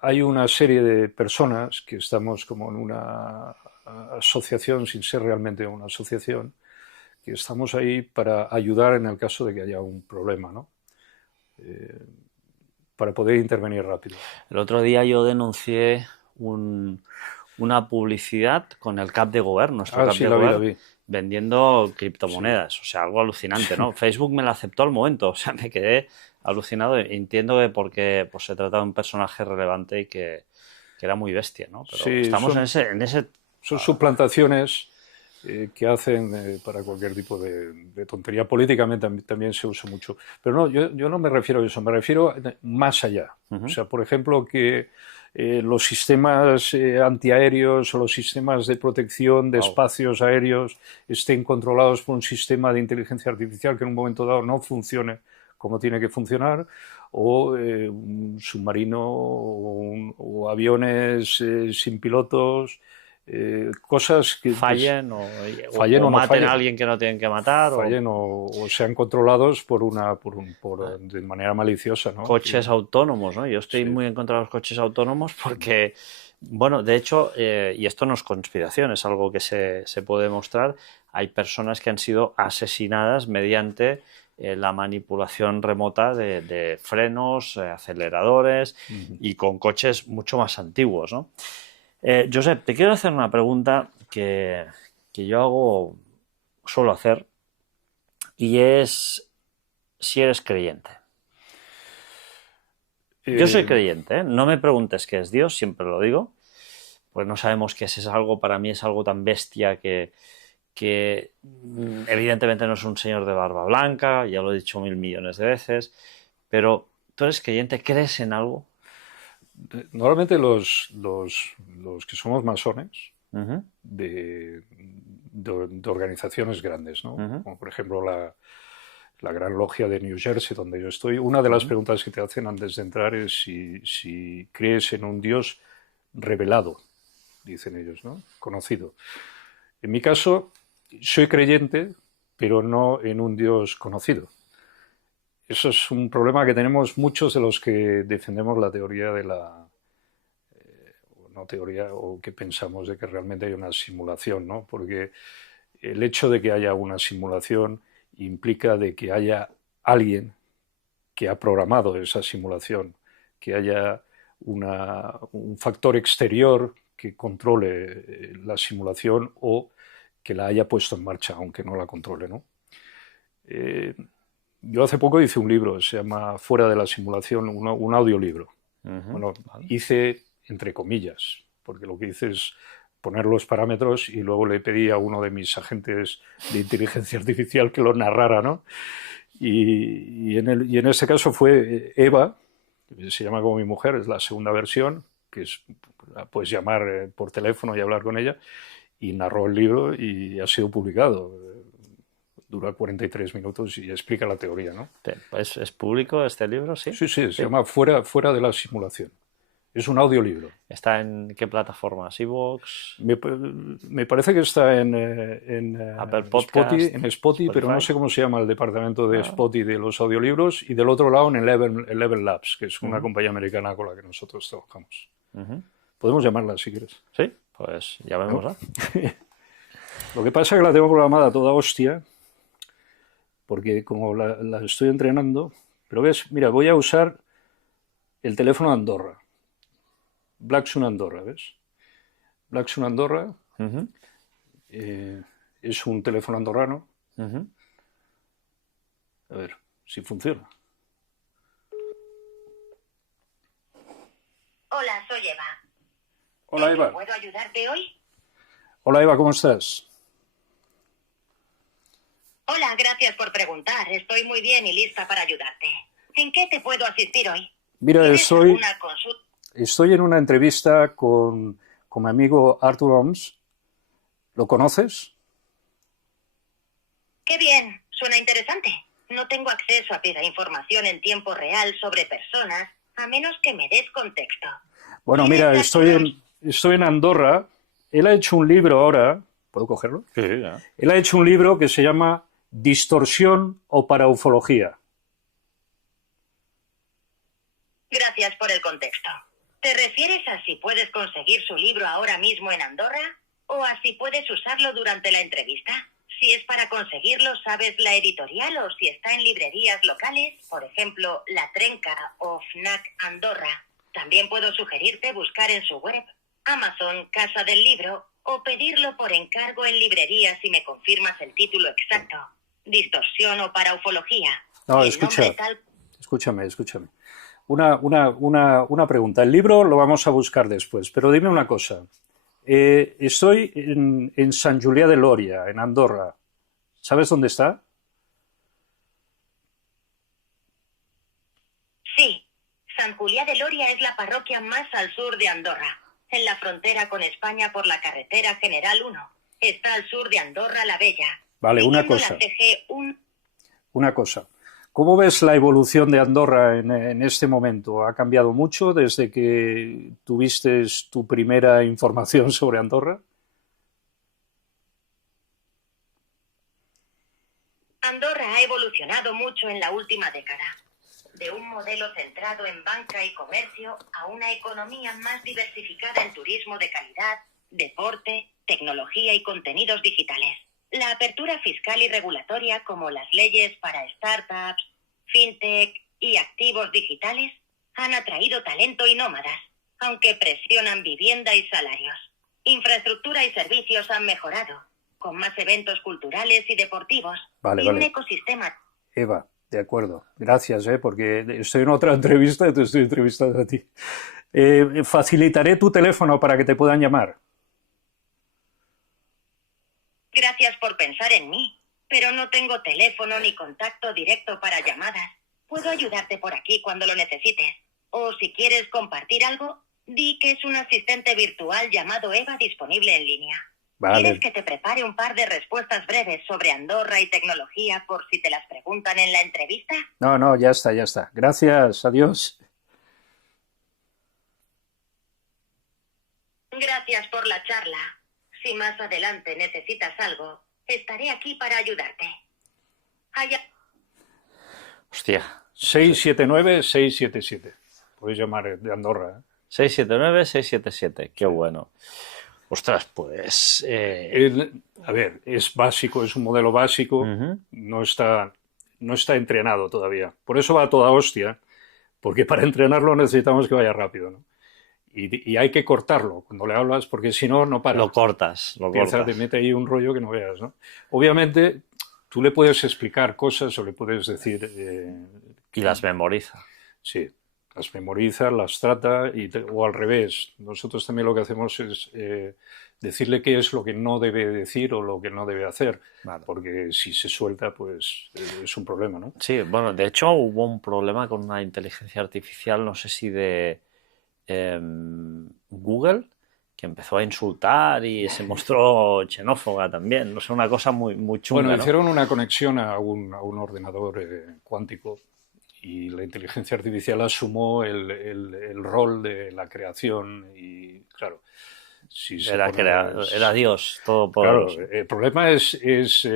hay una serie de personas que estamos como en una asociación sin ser realmente una asociación, que estamos ahí para ayudar en el caso de que haya un problema, ¿no? Para poder intervenir rápido. El otro día yo denuncié una publicidad con el CAP de Govern, nuestro CAP Sí, de la Govern, vi. vendiendo criptomonedas. O sea, algo alucinante, ¿no? Facebook me la aceptó al momento, o sea, me quedé alucinado. Entiendo que porque pues, se trata de un personaje relevante y que era muy bestia, ¿no? Pero Sí, estamos en ese... Son suplantaciones que hacen para cualquier tipo de tontería. Políticamente también se usa mucho. Pero no, yo no me refiero a eso, me refiero más allá. O sea, por ejemplo, que los sistemas antiaéreos o los sistemas de protección de espacios aéreos estén controlados por un sistema de inteligencia artificial que en un momento dado no funcione como tiene que funcionar, o un submarino o aviones sin pilotos, cosas que fallen o no maten fallen, a alguien que no tienen que matar, fallen o sean controlados de manera maliciosa, ¿no? Coches autónomos, ¿no? Yo estoy muy en contra de los coches autónomos porque, bueno, de hecho, y esto no es conspiración, es algo que se puede demostrar, hay personas que han sido asesinadas mediante la manipulación remota de frenos, aceleradores y con coches mucho más antiguos, ¿no? Josep, te quiero hacer una pregunta que yo suelo hacer, y es si eres creyente. Yo soy creyente, ¿eh? No me preguntes qué es Dios, siempre lo digo, pues no sabemos qué es algo, para mí es algo tan bestia que evidentemente no es un señor de barba blanca, ya lo he dicho 1000 millones de veces, pero ¿tú eres creyente? ¿Crees en algo? Normalmente los que somos masones de organizaciones grandes, ¿no? Como por ejemplo la Gran Logia de New Jersey, donde yo estoy, una de las preguntas que te hacen antes de entrar es si crees en un Dios revelado, dicen ellos, ¿no? Conocido. En mi caso, soy creyente, pero no en un Dios conocido. Eso es un problema que tenemos muchos de los que defendemos la teoría de la... no teoría, o que pensamos de que realmente hay una simulación, ¿no? Porque el hecho de que haya una simulación implica de que haya alguien que ha programado esa simulación, que haya un factor exterior que controle la simulación o que la haya puesto en marcha, aunque no la controle, ¿no? Yo hace poco hice un libro, se llama Fuera de la simulación, un audiolibro. Bueno, hice entre comillas, porque lo que hice es poner los parámetros y luego le pedí a uno de mis agentes de inteligencia artificial que lo narrara, ¿no? Y en este caso fue Eva, que se llama como mi mujer, es la segunda versión, que es, puedes llamar por teléfono y hablar con ella, y narró el libro y ha sido publicado. Dura 43 minutos y explica la teoría, ¿no? ¿Es público este libro? Sí, sí, se llama Fuera de la simulación. Es un audiolibro. ¿Está en qué plataformas? ¿iVoox? Me parece que está en Apple Podcast, Spotify, pero no sé cómo se llama el departamento de Spotify de los audiolibros, y del otro lado en Eleven Labs, que es una compañía americana con la que nosotros trabajamos. Podemos llamarla si quieres. Sí, pues llamémosla. Lo que pasa es que la tengo programada toda hostia, porque como la estoy entrenando, pero ves, mira, voy a usar el teléfono de Andorra. Blacksun Andorra, ¿ves? Blacksun Andorra es un teléfono andorrano. A ver si funciona. Hola, soy Eva. Hola, Eva. ¿Puedo ayudarte hoy? Hola, Eva, ¿cómo estás? Hola, gracias por preguntar. Estoy muy bien y lista para ayudarte. ¿En qué te puedo asistir hoy? Mira, estoy Estoy en una entrevista con mi amigo Arthur Oms. ¿Lo conoces? ¡Qué bien! Suena interesante. No tengo acceso a pura información en tiempo real sobre personas, a menos que me des contexto. Bueno, mira, estoy en Andorra. Él ha hecho un libro ahora. ¿Puedo cogerlo? Sí, ya. Él ha hecho un libro que se llama Distorsión o Paraufología. Gracias por el contexto. ¿Te refieres a si puedes conseguir su libro ahora mismo en Andorra? O así puedes usarlo durante la entrevista. Si es para conseguirlo, sabes la editorial o si está en librerías locales, por ejemplo, La Trenca o Fnac Andorra. También puedo sugerirte buscar en su web, Amazon, Casa del Libro, o pedirlo por encargo en librerías si me confirmas el título exacto. Distorsión o paraufología. No, El escucha, nombre tal... escúchame. Una pregunta. El libro lo vamos a buscar después, pero dime una cosa. Estoy en Sant Julià de Lòria, en Andorra. ¿Sabes dónde está? Sí, Sant Julià de Lòria es la parroquia más al sur de Andorra, en la frontera con España por la carretera General 1. Está al sur de Andorra la Bella. Vale, una siguiendo cosa. La CG 1. Una cosa. ¿Cómo ves la evolución de Andorra en este momento? ¿Ha cambiado mucho desde que tuviste tu primera información sobre Andorra? Andorra ha evolucionado mucho en la última década. De un modelo centrado en banca y comercio a una economía más diversificada en turismo de calidad, deporte, tecnología y contenidos digitales. La apertura fiscal y regulatoria, como las leyes para startups, fintech y activos digitales, han atraído talento y nómadas, aunque presionan vivienda y salarios. Infraestructura y servicios han mejorado, con más eventos culturales y deportivos, y un ecosistema. Eva, de acuerdo. Gracias, porque estoy en otra entrevista y te estoy entrevistando a ti. Facilitaré tu teléfono para que te puedan llamar. Gracias por pensar en mí, pero no tengo teléfono ni contacto directo para llamadas. Puedo ayudarte por aquí cuando lo necesites. O si quieres compartir algo, di que es un asistente virtual llamado Eva disponible en línea. Vale. ¿Quieres que te prepare un par de respuestas breves sobre Andorra y tecnología por si te las preguntan en la entrevista? No, ya está. Gracias, adiós. Gracias por la charla. Si más adelante necesitas algo, estaré aquí para ayudarte. Hostia. 679-677. Podéis llamar de Andorra. 679-677. Qué bueno. Ostras, pues... A ver, es básico, es un modelo básico. No está entrenado todavía. Por eso va a toda hostia, porque para entrenarlo necesitamos que vaya rápido, ¿no? Y hay que cortarlo cuando le hablas, porque si no, no para. Lo cortas. Te mete ahí un rollo que no veas, ¿no? Obviamente, tú le puedes explicar cosas o le puedes decir... y las memoriza. Sí, las memoriza, las trata, o al revés. Nosotros también lo que hacemos es decirle qué es lo que no debe decir o lo que no debe hacer. Vale. Porque si se suelta, pues es un problema, ¿no? Sí, bueno, de hecho hubo un problema con una inteligencia artificial, no sé si de... Google, que empezó a insultar y se mostró xenófoba también. No sé, una cosa muy chunga. Bueno, ¿no? hicieron una conexión a un ordenador cuántico y la inteligencia artificial asumió el rol de la creación y, claro, si era Dios, todopoderoso. Claro, el problema es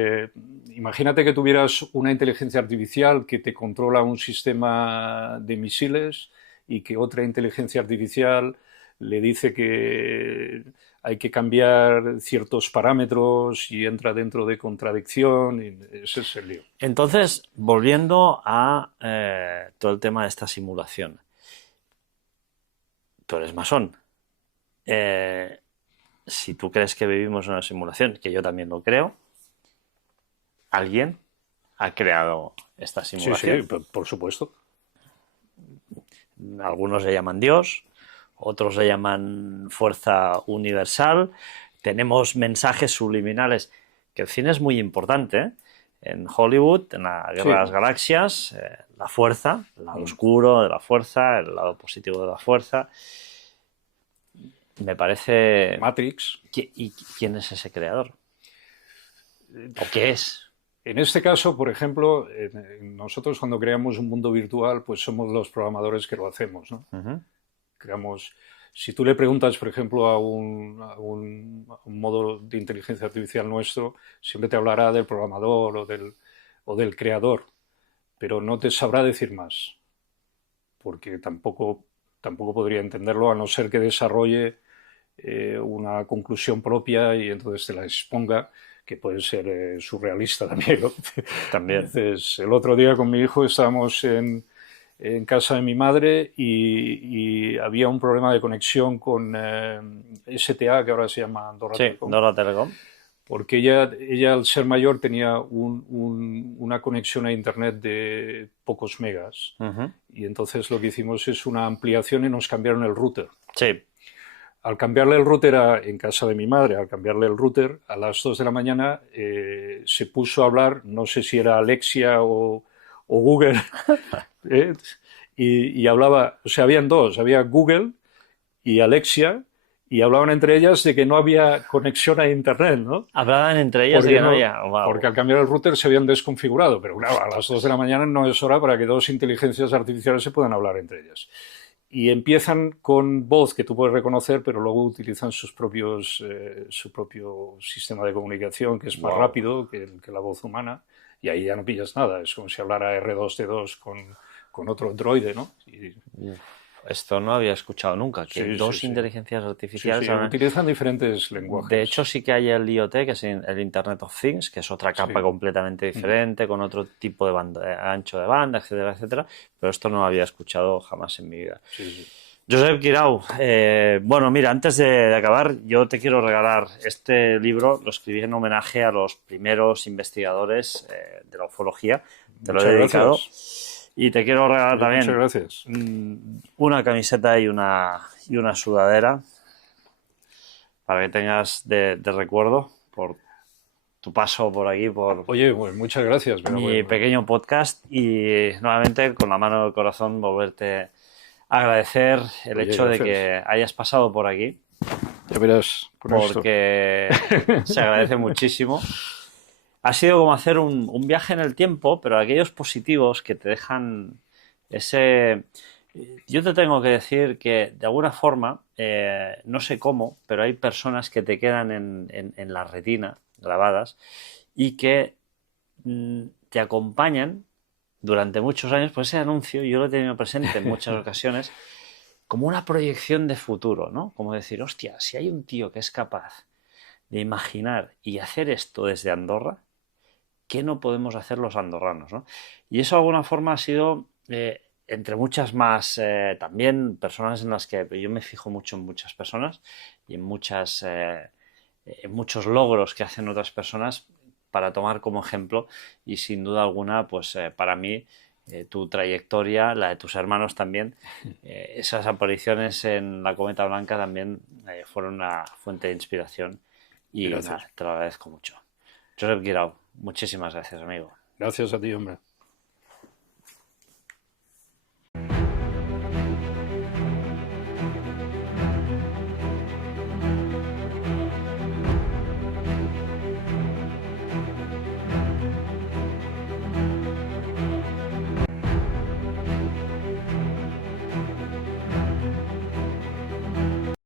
imagínate que tuvieras una inteligencia artificial que te controla un sistema de misiles y que otra inteligencia artificial le dice que hay que cambiar ciertos parámetros y entra dentro de contradicción, y ese es el lío. Entonces, volviendo a todo el tema de esta simulación. Tú eres masón. Si tú crees que vivimos en una simulación, que yo también lo creo, alguien ha creado esta simulación. Sí, por supuesto. Algunos le llaman Dios, otros le llaman fuerza universal. Tenemos mensajes subliminales, que el cine es muy importante, ¿eh? En Hollywood, en la Guerra de las Galaxias, la fuerza, el lado oscuro de la fuerza, el lado positivo de la fuerza. Me parece... Matrix. ¿Y quién es ese creador? ¿O qué es? En este caso, por ejemplo, nosotros cuando creamos un mundo virtual, pues somos los programadores que lo hacemos, ¿no? Creamos, si tú le preguntas, por ejemplo, a un modo de inteligencia artificial nuestro, siempre te hablará del programador o del creador, pero no te sabrá decir más, porque tampoco podría entenderlo, a no ser que desarrolle una conclusión propia y entonces te la exponga, que puede ser surrealista también, ¿no? También. Entonces, el otro día con mi hijo estábamos en casa de mi madre y había un problema de conexión con STA, que ahora se llama Andorra Sí, Telecom, Andorra Telecom. porque ella al ser mayor tenía una conexión a internet de pocos megas. Uh-huh. Y entonces lo que hicimos es una ampliación y nos cambiaron el router. Sí. Al cambiarle el router en casa de mi madre, al cambiarle el router a las 2 de la mañana se puso a hablar, no sé si era Alexia o Google, y hablaba, o sea, habían dos, había Google y Alexia, y hablaban entre ellas de que no había conexión a internet, ¿no? Hablaban entre ellas de que no había. Wow. Porque al cambiar el router se habían desconfigurado, pero claro, a las 2 de la mañana no es hora para que dos inteligencias artificiales se puedan hablar entre ellas. Y empiezan con voz que tú puedes reconocer, pero luego utilizan su propio sistema de comunicación, que es más rápido que la voz humana, y ahí ya no pillas nada. Es como si hablara R2D2 con otro droide, ¿no? Esto no había escuchado nunca, que Sí, dos sí. inteligencias artificiales... Sí, utilizan diferentes lenguajes. De hecho, sí que hay el IoT, que es el Internet of Things, que es otra capa completamente diferente, con otro tipo de ancho de banda, etcétera, etcétera. Pero esto no lo había escuchado jamás en mi vida. Sí. Josep Guirao, bueno, mira, antes de acabar, yo te quiero regalar este libro. Lo escribí en homenaje a los primeros investigadores de la ufología. Te lo he dedicado. Gracias. Y te quiero regalar también una camiseta y una sudadera para que tengas de recuerdo por tu paso por aquí, por Oye, pues muchas gracias. mi pequeño podcast, y nuevamente con la mano del corazón volverte a agradecer el hecho de que hayas pasado por aquí. Ya verás. Porque se agradece muchísimo. Ha sido como hacer un viaje en el tiempo, pero aquellos positivos que te dejan ese... Yo te tengo que decir que, de alguna forma, no sé cómo, pero hay personas que te quedan en la retina, grabadas, y que te acompañan durante muchos años. Pues ese anuncio yo lo he tenido presente en muchas ocasiones como una proyección de futuro, ¿no? Como decir, hostia, si hay un tío que es capaz de imaginar y hacer esto desde Andorra, ¿qué no podemos hacer los andorranos, ¿no? Y eso de alguna forma ha sido, entre muchas más, también personas en las que yo me fijo mucho en muchas personas y en muchos logros que hacen otras personas para tomar como ejemplo, y sin duda alguna, pues para mí, tu trayectoria, la de tus hermanos también, esas apariciones en la Cometa Blanca también fueron una fuente de inspiración, y nada, te lo agradezco mucho. Josep Guirao, muchísimas gracias, amigo. Gracias a ti, hombre.